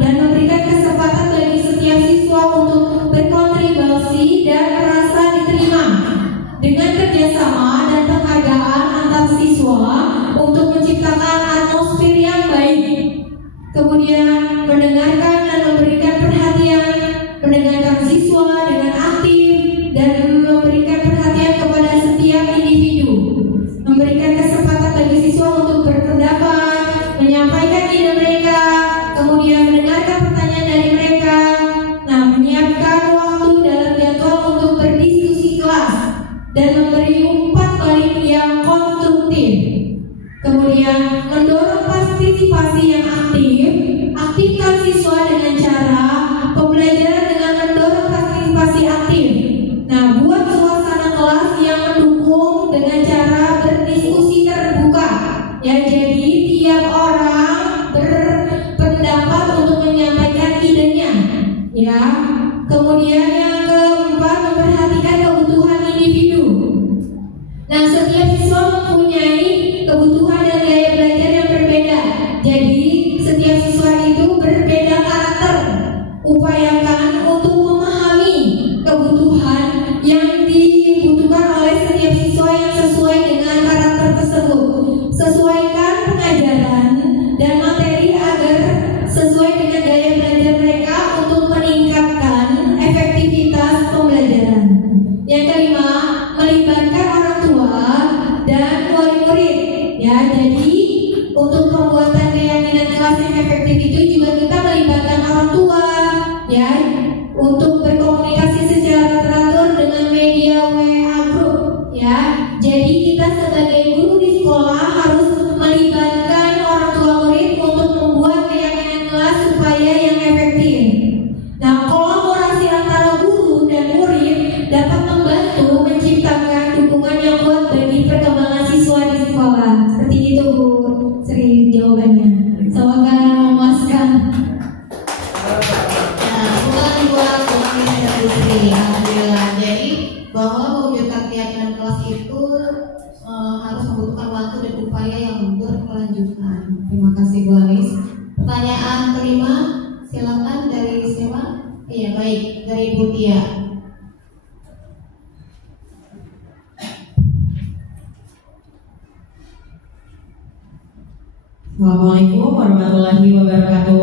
dan memberikan kesempatan bagi setiap siswa untuk berkontribusi dan merasa diterima. Dengan kerjasama dan penghargaan antar siswa untuk menciptakan atmosfer yang baik. Kemudian mendengarkan dan memberikan perhatian, mendengarkan siswa dengan aktif dan memberikan perhatian kepada setiap individu. Memberikan kesempatan bagi siswa untuk berpendapat, menyampaikan ide mereka, kemudian mendengarkan pertanyaan dari mereka. Nah, menyiapkan waktu dalam jadwal untuk berdiskusi kelas dan memberi umpan balik yang konstruktif. Kemudian mendorong partisipasi yang aktif. Aktifkan siswa dengan cara pembelajaran dengan mendorong partisipasi aktif. Nah, buat suasana kelas yang mendukung dengan cara berdiskusi terbuka. Ya, jadi tiap orang berpendapat untuk menyampaikan idenya. Ya, kemudian yang keempat, memperhatikan kebutuhan individu. Nah, setiap siswa mempunyai kebutuhan dan gaya belajar yang berbeda. Jadi setiap siswa itu berbeda karakter. Upayakan untuk memahami kebutuhan yang dibutuhkan oleh setiap siswa yang sesuai dengan karakter tersebut. Sesuaikan pengajaran dan materi agar sesuai dengan gaya belajar mereka untuk meningkatkan efektivitas pembelajaran. Yang kelima, melibatkan orang tua dan murid-murid. Ya, jadi untuk pembuatan keyakinan kelas yang efektif itu juga kita melibatkan orang tua, ya, untuk berkomunikasi secara teratur dengan media WA group, ya. Jadi kita sebagai guru di sekolah harus melibatkan orang tua murid untuk membuat keyakinan kelas supaya yang efektif. Nah, kolaborasi antara guru dan murid dapat membantu menciptakan dukungan yang kuat bagi perkembangan siswa di sekolah. Seperti itu Bu Sri jawabannya. Semoga memuaskan. Alhamdulillah. Jadi bahwa mewujudkan keyakinan kelas itu harus membutuhkan waktu dan upaya yang berkelanjutan. Terima kasih Bu Anis. Pertanyaan kelima, silakan dari siapa? Iya, baik, dari Bu Tia. Assalamualaikum warahmatullahi wabarakatuh.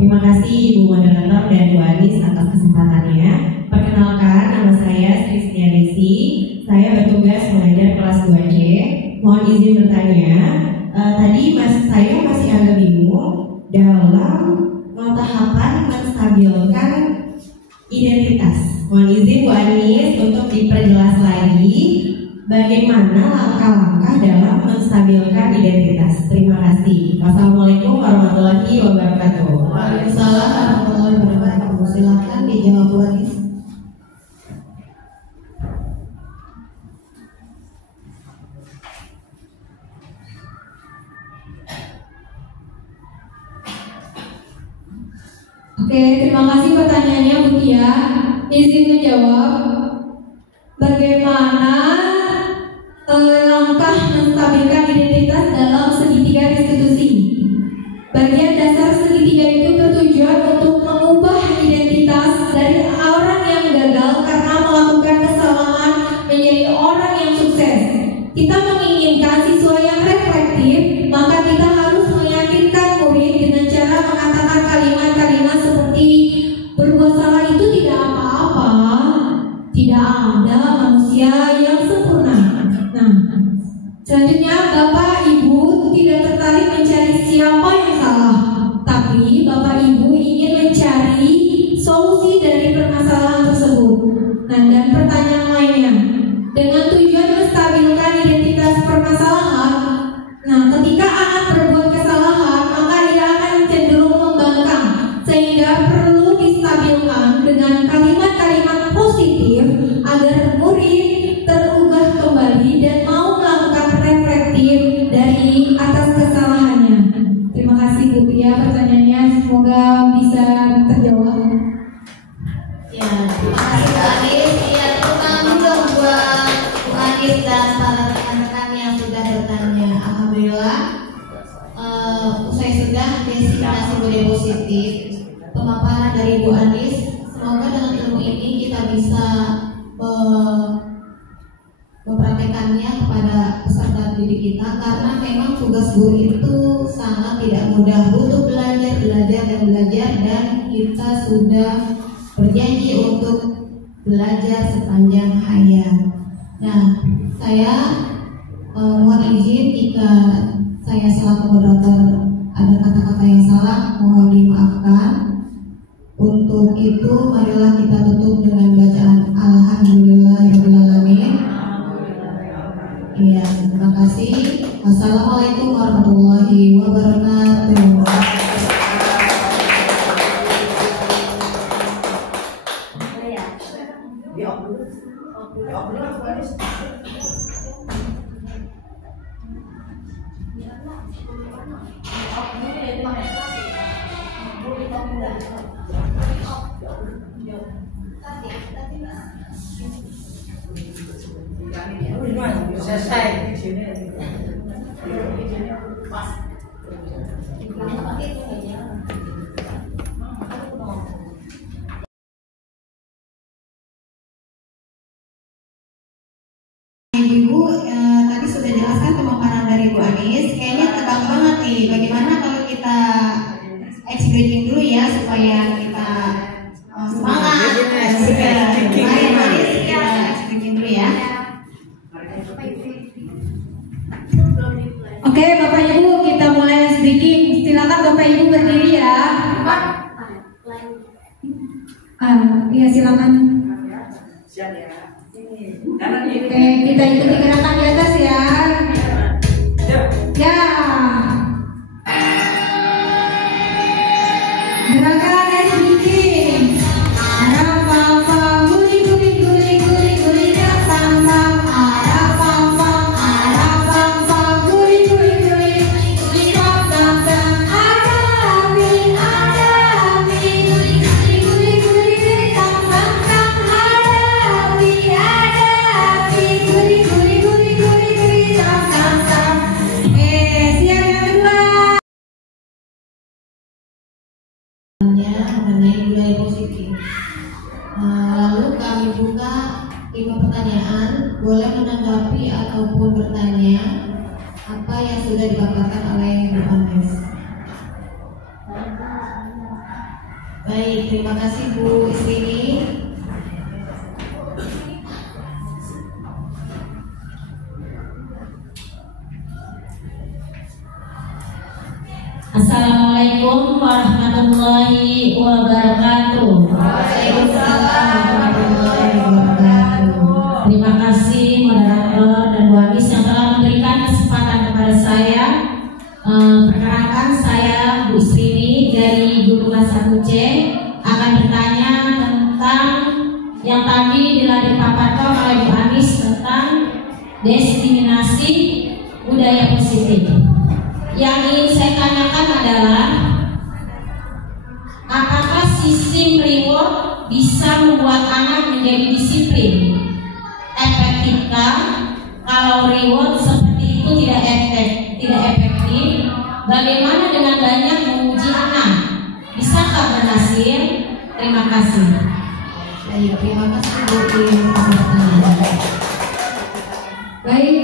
Terima kasih Ibu Moderator dan Bu Anis atas kesempatannya. Perkenalkan, nama saya Sri Setiadesi. Saya bertugas mengajar kelas 2C. Mohon izin bertanya, tadi saya masih agak bingung dalam tahapan menstabilkan identitas. Mohon izin Bu Anis untuk diperjelas lagi bagaimana langkah-langkah dalam menstabilkan identitas. Terima kasih. Wassalamualaikum warahmatullahi wabarakatuh. Waalaikumsalam warahmatullahi wabarakatuh. Silakan dijawab Bu Anis. Oke, terima kasih pertanyaannya Bu Tia. Izin menjawab, bagaimana langkah menstabilkan identitas dalam segitiga restitusi. Bagian dasar segitiga itu bertujuan untuk mengubah identitas dari orang yang gagal karena melakukan kesalahan menjadi orang yang sukses. Kita menginginkan siswa yang reflektif, maka kita harus meyakinkan murid dengan cara mengatakan kalimat-kalimat seperti berbuat salah itu tidak apa-apa, tidak ada manusia yang sempurna. Nah, selanjutnya Bapak Ibu tidak tertarik mencari siapa yang salah, tapi Bapak Ibu ingin mencari solusi dari permasalahan tersebut. Nah, dan pertanyaan lainnya, dengan tujuan menstabilkan identitas permasalahan. Nah, ketika anak berbuat kesalahan, maka ia akan cenderung membangkang, sehingga perlu distabilkan dengan kalimat-kalimat positif agar murid terugah kembali dan mau melakukan reflektif dari atas kesalahannya. Terima kasih Bu Tia pertanyaannya, semoga bisa terjawab. Ya, terima kasih Bu Anis. Ya, tepuk tangan dong buat Bu Anis dan para rekan-rekan yang sudah bertanya. Alhamdulillah, usai sudah destinasi budaya positif, pemaparan dari Bu Anis. Semoga dengan ilmu ini kita bisa mempraktekannya kepada peserta didik kita, karena memang tugas guru itu sangat tidak mudah, butuh belajar dan kita sudah berjanji untuk belajar sepanjang hayat. Nah, saya mohon izin jika saya selaku moderator ada kata-kata yang salah, mohon dimaafkan. Untuk itu marilah kita tutup dengan bacaan Alhamdulillahirobbilalamin. Iya, terima kasih. Wassalamualaikum warahmatullahi wabarakatuh. Selesai. Ibu, tadi sudah jelaskan pemaparan dari Bu Anis. Kayaknya tebak banget nih. Bagaimana kalau kita ex briefing dulu ya supaya kita semangat. Mari Bu Anis, kita ex briefing dulu ya. Oke, Bapak Ibu, kita mulai speaking. Silakan Bapak Ibu berdiri ya. Iya, silakan. Siap ya. Oke, kita ikuti gerakan di atas ya. Ya. Gerakan speaking. Mengenai budaya positif. Lalu kami buka 5 pertanyaan, boleh menanggapi ataupun bertanya apa yang sudah dipaparkan oleh Bu Anis. Baik, terima kasih Bu Isrini. Assalamualaikum warahmatullahi wabarakatuh. Waalaikumsalam warahmatullahi wabarakatuh. Terima kasih moderator dan Bu Anis yang telah memberikan kesempatan kepada saya. Perkenalkan, saya Bu Isrini dari dari guru kelas 1C akan bertanya tentang yang tadi telah dipaparkan oleh Bu Anis tentang diskriminasi budaya positif. Yang ingin saya tanyakan adalah, apakah sistem reward bisa membuat anak menjadi disiplin? Efektifkah? Kalau reward seperti itu tidak efektif, bagaimana dengan banyak menguji anak? Bisakah berhasil? Terima kasih. Baik, terima kasih Bu pertanyaannya. Baik,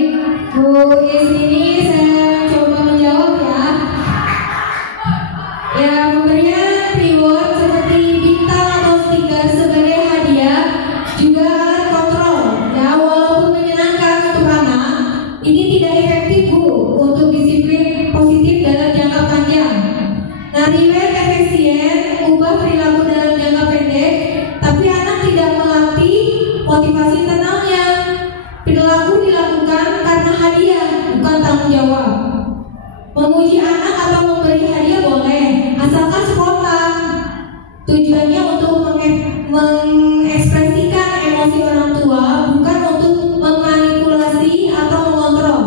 Bu Isrini, saya coba menjawab ya. Ya, memberikan reward seperti bintang atau stiker sebagai hadiah juga kontrol. Ya, walaupun menyenangkan untuk anak, ini tidak efektif Bu untuk disiplin positif dalam jangka panjang. Nah, reward efisien ubah perilaku dalam jangka pendek, tapi anak tidak melatih motivasi tenangnya. Perilaku dilakukan karena hadiah, bukan tanggung jawab. Memuji anak atau memberi hadiah boleh, asalkan spontan. Tujuannya untuk mengekspresikan emosi orang tua, bukan untuk memanipulasi atau mengontrol.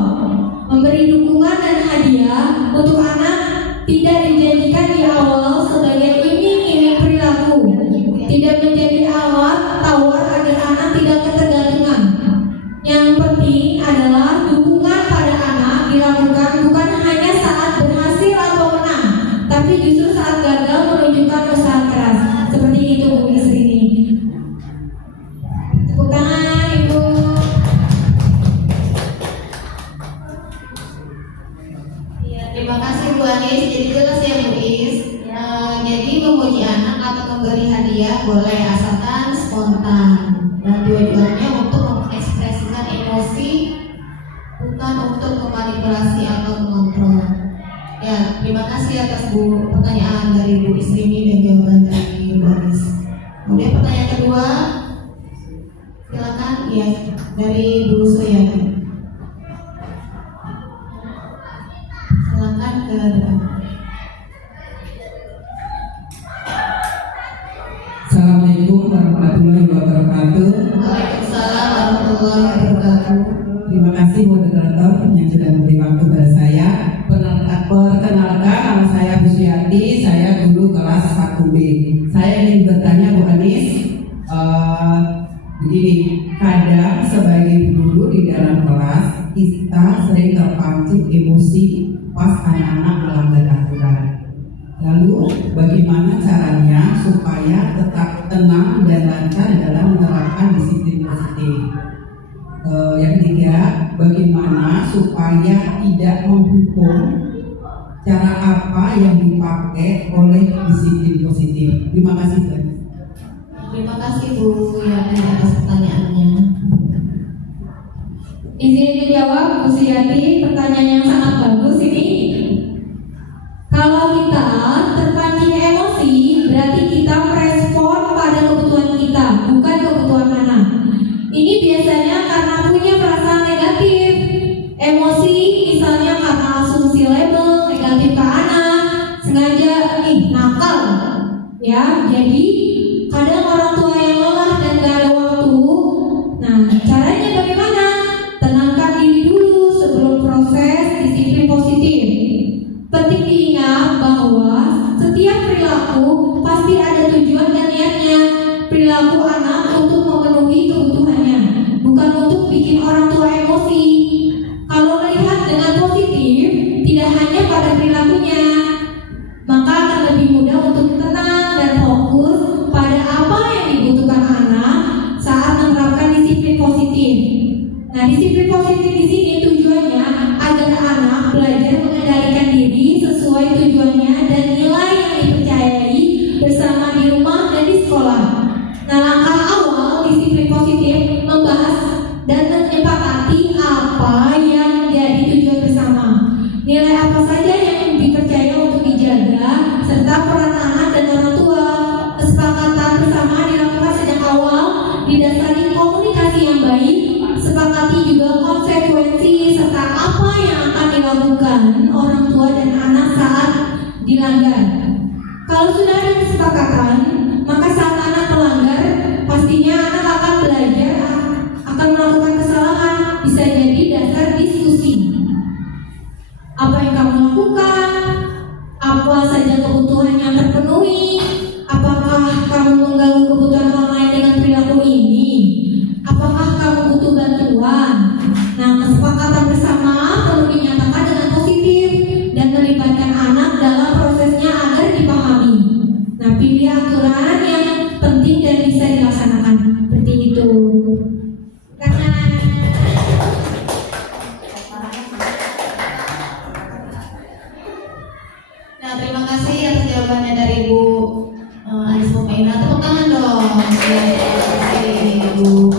Memberi dukungan dan hadiah untuk anak tidak dijanjikan di awal sebagai iming-iming perilaku, tidak menjadi alat tawar agar anak tidak ketergantungan. Yang penting adalah dukungan pada anak dilakukan bukan hanya saat berhasil atau menang, tapi justru saat gagal menunjukkan usaha keras. Seperti itu Bu Isrini. Tepuk tangan Ibu. Ya, terima kasih Bu Anis. Jadi jelas ya Bu Is. Ya, jadi memuji anak atau memberi hadiah boleh asalkan spontan dan tujuannya untuk mengekspresikan emosi, bukan untuk memanipulasi atau mengontrol. Ya, terima kasih atas Bu pertanyaan dari Bu Isrini dan jawaban dari Bu Anis. Kemudian pertanyaan kedua, silakan ya dari Bu Suyani. Silakan ke depan. Assalamualaikum warahmatullahi wabarakatuh. Waalaikumsalam warahmatullahi wabarakatuh. Terima kasih moderator yang sudah memberi waktu pada saya. Perkenalkan, nama saya Bu Suyati, saya guru kelas 1B. Saya ingin bertanya Bu Anis, begini, kadang sebagai guru di dalam kelas kita sering terpancing emosi pas anak-anak melanggar aturan. Lalu bagaimana caranya supaya tetap tenang dan lancar dalam menerapkan disiplin positif? Yang ketiga, bagaimana supaya tidak menghukum? Cara apa yang dipakai oleh disiplin positif? Terima kasih Bu. Terima kasih Bu Yani atas pertanyaannya. Izin dijawab Bu Suyati, pertanyaan yang sangat bagus ini. Kalau kita terpancing emosi, berarti kita merespon pada kebutuhan kita, bukan kebutuhan anak. Ini biasanya karena punya perasaan negatif, emosi, misalnya karena asumsi label negatif ke anak, sengaja nakal, ya. Jadi kadang orang tua yang lelah dan gak ada waktu. Nah, caranya bagaimana? Tenangkan diri dulu sebelum proses disiplin positif. Penting diingat bahwa setiap perilaku pasti ada tujuan dan niatnya. Perilaku anak untuk memenuhi kebutuhannya, bukan untuk bikin orang tua emosi. Kalau melihat dengan positif, tidak hanya pada perilakunya, maka akan lebih mudah untuk tenang dan fokus pada apa yang dibutuhkan anak saat menerapkan disiplin positif. Nah, disiplin positif di sini tujuannya agar anak belajar mengendalikan diri sesuai tujuannya dan nilai yang dipercayai bersama di rumah dan di sekolah. Nah, langkah awal disiplin positif membahas dan menyepakati apa yang jadi tujuan bersama. Nilai apa saja yang dipercaya untuk dijaga serta peran anak dan orang tua. Kesepakatan bersama dilakukan sejak awal, didasari komunikasi yang baik. Sepakati juga konsekuensi serta apa yang akan dilakukan orang tua dan anak saat dilanggar. Kalau sudah ada kesepakatan, maka saat anak melanggar, pastinya anak akan belajar, akan melakukan kesalahan. Bisa jadi dasar diskusi. Apa yang kamu lakukan? Apa saja kebutuhan yang terpenuhi? Apakah kamu mengganggu kebutuhan orang lain dengan perilaku ini? Apakah kamu butuh bantuan? Nah, kesepakatan bersama perlu dinyatakan dengan positif dan melibatkan anak dalam prosesnya agar dipahami. Nah, pilih aturan yang penting dan bisa dilaksanakan. Seperti itu. Nah, terima kasih atas jawabannya dari Ibu Anis Mukaina. Tepuk tangan dong. Ya, terima kasih Ibu.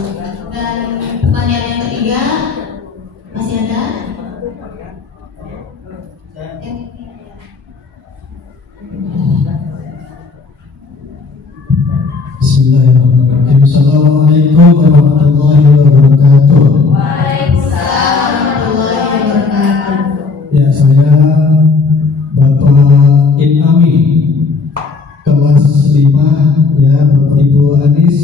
Dan pertanyaan yang ketiga masih ada? Bismillahirrahmanirrahim. Assalamualaikum warahmatullahi wabarakatuh. Waalaikumsalam warahmatullahi wabarakatuh. Ya, saya Bapak Inami, kelas 5, ya Bapak Ibu Anis.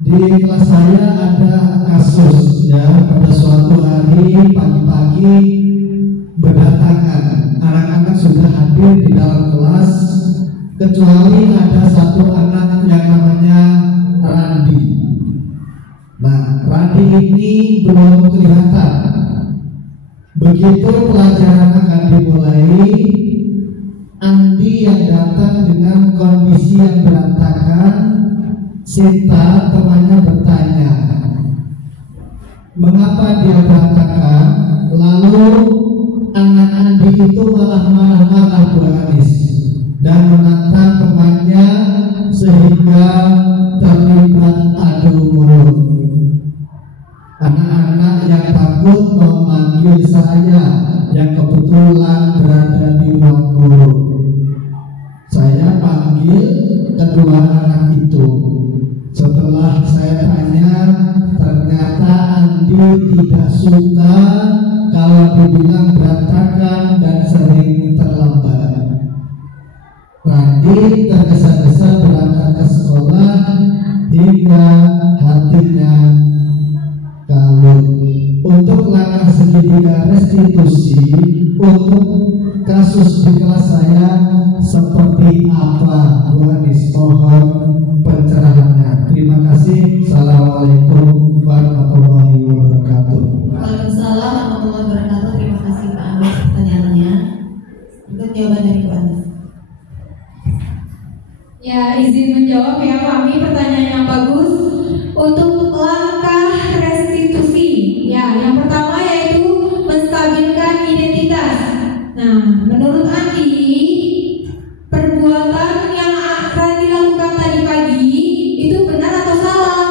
Di kelas saya ada kasus, ya, pada suatu hari pagi-pagi berdatangan anak-anak sudah hadir di dalam kelas, kecuali ada satu anak yang namanya Randi. Nah, Randi ini belum kelihatan. Begitu pelajaran akan dimulai, Andi yang datang dengan kondisi yang berantakan. Sinta temannya bertanya, mengapa dia berantakan? Lalu anak Andi itu malah marah-marah Bu Anis dan menantang temannya sehingga terlibat adu mulut. Anak-anak yang takut memanggil saya yang kebetulan berada di ruang guru. Saya panggil kedua anak itu. Setelah saya tanya, ternyata Andi tidak suka kalau dibilang berantakan dan sering terlambat. Randi tergesa-gesa berangkat ke sekolah hingga hatinya kalut. Untuk langkah segitiga restitusi untuk kasus di kelas saya seperti apa, Bu Anis? Mohon pencerahannya. Terima kasih. Assalamualaikum warahmatullahi wabarakatuh. Waalaikumsalam warahmatullahi wabarakatuh. Terima kasih Pak Anis pertanyaannya. Ikut jawaban dari Bu Anis. Ya, izin menjawab ya Pak Ami, pertanyaan yang bagus. Untuk langkah restitusi, ya, yang pertama yaitu menstabilkan identitas. Nah, menurut Andi, perbuatan yang akan dilakukan tadi pagi itu benar atau salah?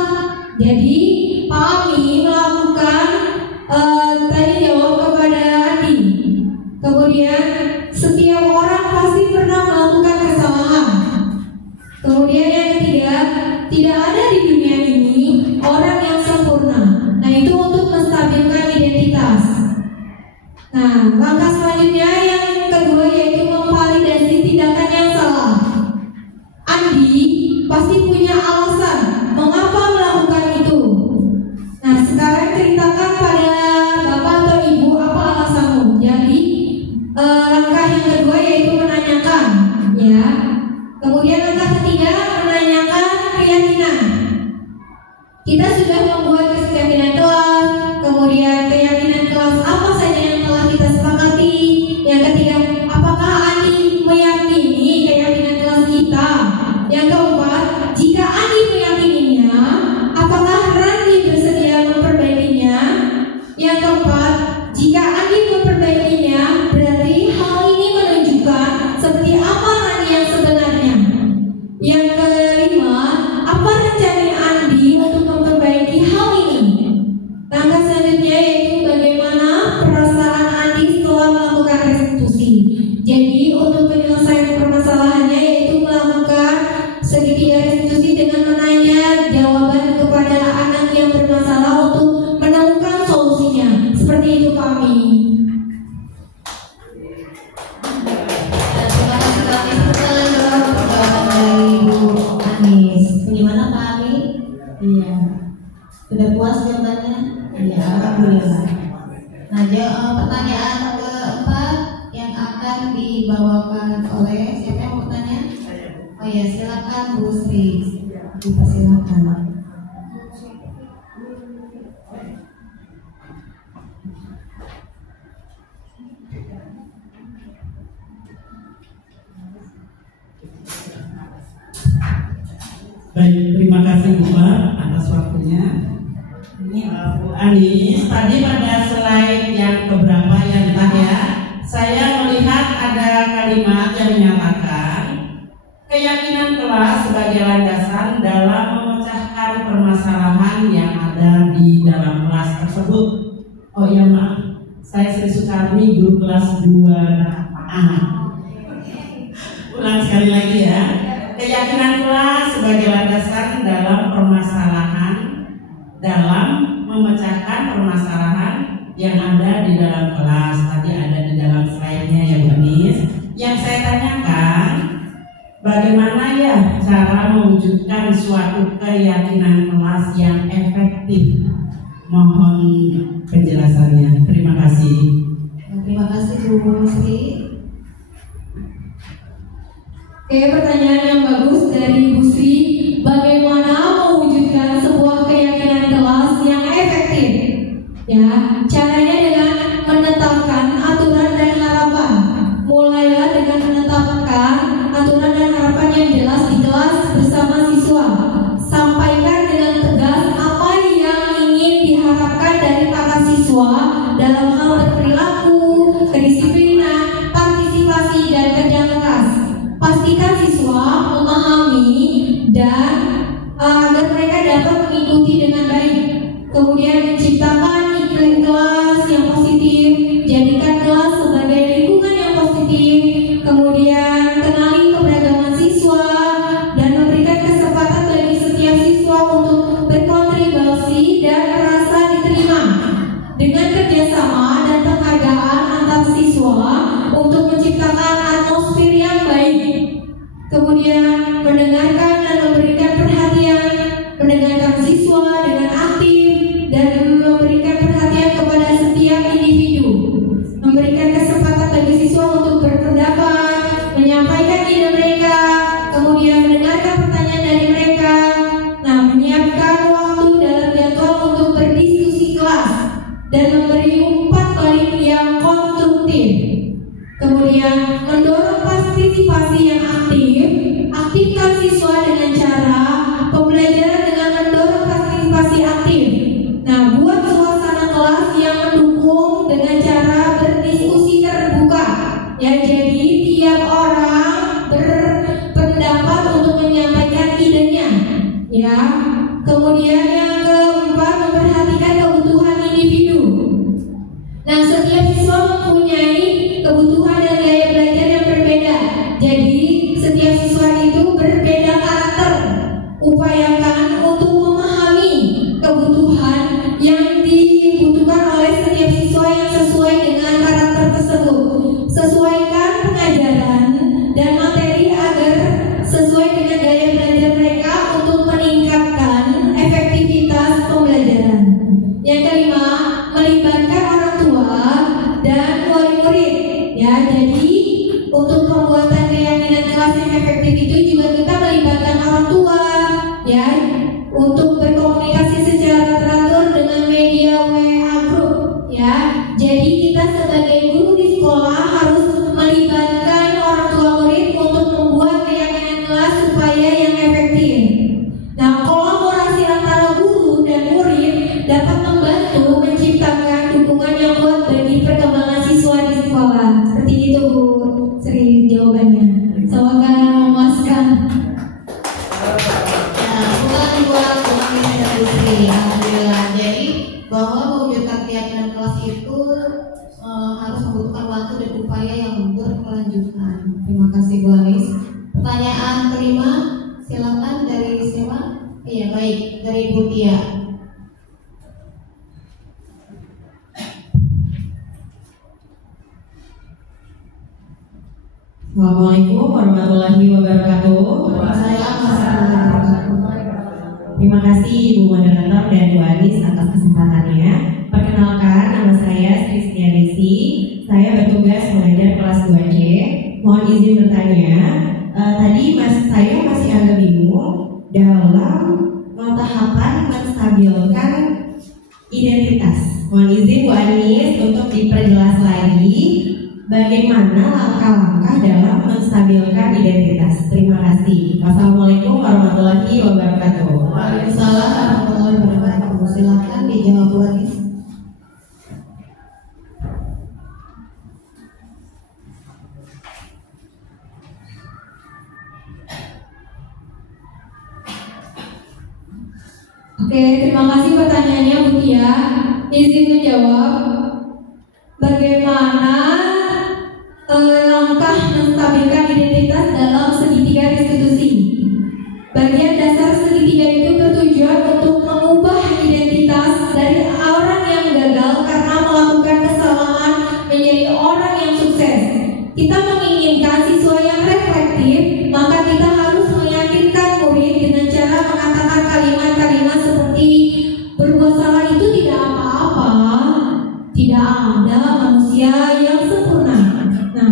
Jadi Pak Ami melakukan tadi jawab kepada Andi. Kemudian setiap orang pasti pernah melakukan kesalahan. Kemudian yang ketiga, tidak ada di dunia ini orang yang sempurna. Nah, itu untuk menstabilkan identitas. Nah, langkah selanjutnya yang kedua yaitu memvalidasi tindakan yang salah. Andi pasti punya alasan mengapa melakukan itu. Nah, sekarang ceritakan pada Bapak atau Ibu apa alasanmu. Jadi langkah yang kedua yaitu menanyakan, ya. Kemudian langkah ketiga menanyakan keyakinan. Kita sudah membuat keyakinan kelas, kemudian keyakinan kelas apa saja yang telah kita sepakati. Yang ketiga, apakah Andi meyakini keyakinan kelas kita? Yang keempat, jika Andi meyakininya, apakah Randi bersedia memperbaikinya? Yang keempat, jika Andi memperbaikinya, berarti hal ini menunjukkan seperti Sudah puas jawabannya? Iya, alhamdulillah. Nah, pertanyaan keempat yang akan dibawakan oleh siapa yang mau bertanya? Oh ya, silakan Bu Sri. Dipersilakan. Baik, terima kasih Bu Mar atas waktunya. Ini Bu Anis, tadi pada slide yang beberapa yang entah ya, saya melihat ada kalimat yang menyatakan keyakinan kelas sebagai landasan dalam memecahkan permasalahan yang ada di dalam kelas tersebut. Oh iya maaf, saya Sri Sukarni, guru kelas 2A. Ulang sekali lagi ya. Keyakinan kelas sebagai landasan dalam memecahkan permasalahan yang ada di dalam kelas. Tadi ada di dalam slide-nya ya Bu Anis. Yang saya tanyakan, bagaimana ya cara mewujudkan suatu keyakinan kelas yang efektif? Mohon penjelasannya. Terima kasih. Terima kasih Bu Sri. Oke, pertanyaan yang bagus dari Bu Sri. Bagaimana mewujudkan sebuah keyakinan kelas yang efektif? Ya, caranya dengan menetapkan aturan dan harapan. Mulailah dengan menetapkan aturan dan harapan yang jelas di kelas bersama siswa. Sampaikan dengan tegas apa yang ingin diharapkan dari para siswa dalam hal berperilaku, kedisiplinan, partisipasi, dan kerja keras. Pastikan siswa memahami dan agar mereka dapat mengikuti dengan baik. Kemudian menciptakan iklim kelas yang positif, jadikan kelas sebagai lingkungan yang positif. Kemudian kenali keberagaman siswa dan memberikan kesempatan bagi setiap siswa untuk berkontribusi dan merasa diterima. Dengan kerjasama dan penghargaan antar siswa untuk menciptakan atmosfer yang baik. Kemudian mendengarkan dan memberikan perhatian, mendengarkan siswa dengan aktif dan memberikan perhatian kepada setiap individu, memberikan kesempatan bagi siswa untuk berpendapat, menyampaikan ide mereka, kemudian mendengarkan pertanyaan dari mereka. Nah, menyiapkan waktu dalam jadwal untuk berdiskusi kelas dan memberi umpan balik yang konstruktif. Kemudian mendorong partisipasi yang aktif. Aktifkan siswa dengan cara pembelajaran dengan mendorong partisipasi aktif. Nah, buat suasana kelas yang mendukung dengan cara berdiskusi terbuka. Ya, jadi tiap orang berpendapat untuk menyampaikan idenya. Ya. Kemudian yang keempat, memperhatikan kebutuhan individu. Nah, setiap siswa mempunyai kebutuhan dan gaya belajar yang berbeda. Jadi setiap siswa itu berbeda karakter. Upayakan untuk memahami kebutuhan yang dibutuhkan oleh setiap siswa yang sesuai dengan karakter tersebut. Sesuaikan pengajaran dan materi agar sesuai dengan gaya belajar mereka untuk meningkatkan efektivitas pembelajaran. Yang kelima, melibatkan orang tua dan murid-murid. Ya, jadi untuk pembuatan keyakinan kelas yang efektif itu juga kita melibatkan orang tua, ya, untuk berkomunikasi secara teratur dengan media WA group, ya. Jadi kita sebagai guru di sekolah harus melibatkan orang tua murid untuk membuat keyakinan kelas supaya yang efektif. Nah, kolaborasi antara guru dan murid dapat membantu menciptakan dukungan yang kuat bagi perkembangan siswa di sekolah. Seperti itu Bu Sri jawabannya. Semoga memuaskan. Ya, bukan buat Bu Sri, alhamdulillah. Jadi bahwa mewujudkan keyakinan kelas itu harus membutuhkan waktu dan upaya yang berkelanjutan. Terima kasih Bu Anis. Pertanyaan kelima, silakan dari siapa? Iya, baik, dari Bu Tia. Assalamualaikum warahmatullahi wabarakatuh. Terima kasih Ibu Moderator dan Bu Anis atas kesempatannya. Perkenalkan, nama saya Sri Setiadesi. Saya bertugas mengajar kelas 2C. Mohon izin bertanya, tadi saya masih agak bingung dalam tahapan menstabilkan identitas. Mohon izin Bu Anis untuk diperjelas lagi bagaimana langkah-langkah dalam menstabilkan identitas. Terima kasih. Wassalamualaikum warahmatullahi wabarakatuh. Waalaikumsalam warahmatullahi wabarakatuh. Silakan dijawab Bu Anis. Oke, terima kasih pertanyaannya Bu Tia. Izin menjawab, bagaimana langkah menstabilkan identitas dalam segitiga restitusi. Bagian dasar segitiga itu bertujuan untuk mengubah identitas dari orang yang gagal karena melakukan kesalahan menjadi orang yang sukses. Kita menginginkan siswa yang reflektif, maka kita harus meyakinkan murid dengan cara mengatakan kalimat-kalimat seperti berbuat salah itu tidak apa-apa, tidak ada manusia yang sempurna. Nah,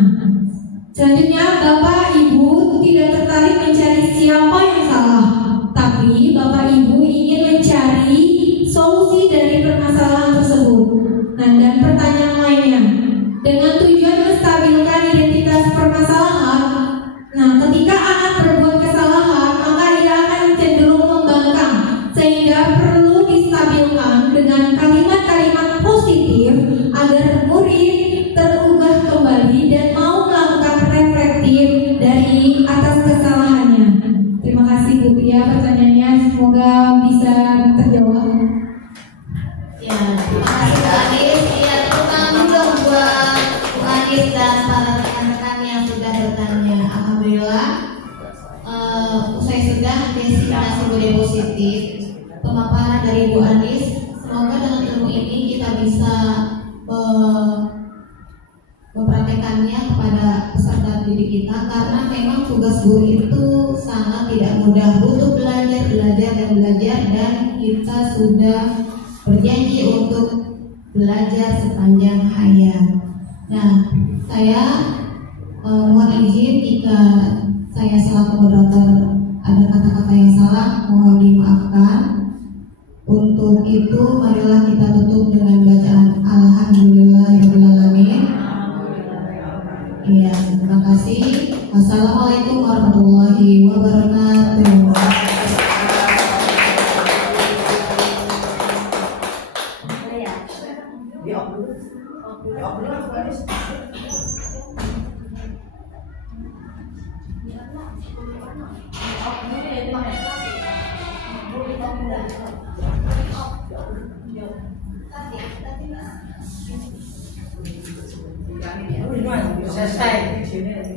selanjutnya Bapak Ibu tidak tertarik mencari siapa yang salah, tapi Bapak Ibu ingin mencari solusi dari permasalahan tersebut. Nah, dan pertanyaan lainnya, dengan tujuan menstabilkan identitas permasalahan. Nah, ketika anak berbuat kesalahan, maka ia akan cenderung membangkang, sehingga perlu distabilkan dengan kalimat-kalimat positif agar murid terugah kembali dan mau melakukan reflektif dari atas kesalahannya. Terima kasih Bu Tia, pertanyaannya semoga bisa terjawab. Ya, terima kasih Bu Anis. Ya, tepuk tangan dong buat Bu Anis dan para rekan-rekan yang sudah bertanya. Alhamdulillah, usai sudah destinasi budaya positif pemaparan dari Bu Anis. Semoga dengan ilmu ini kita bisa mempraktekannya kepada peserta didik kita, karena memang tugas guru itu sangat tidak mudah, butuh belajar dan kita sudah berjanji untuk belajar sepanjang hayat. Nah, saya mohon izin jika saya selaku moderator ada kata-kata yang salah, mohon dimaafkan. Untuk itu marilah kita tutup dengan bacaan Alhamdulillahirobbilalamin. Iya, terima kasih. Wassalamualaikum warahmatullahi wabarakatuh. Selesai.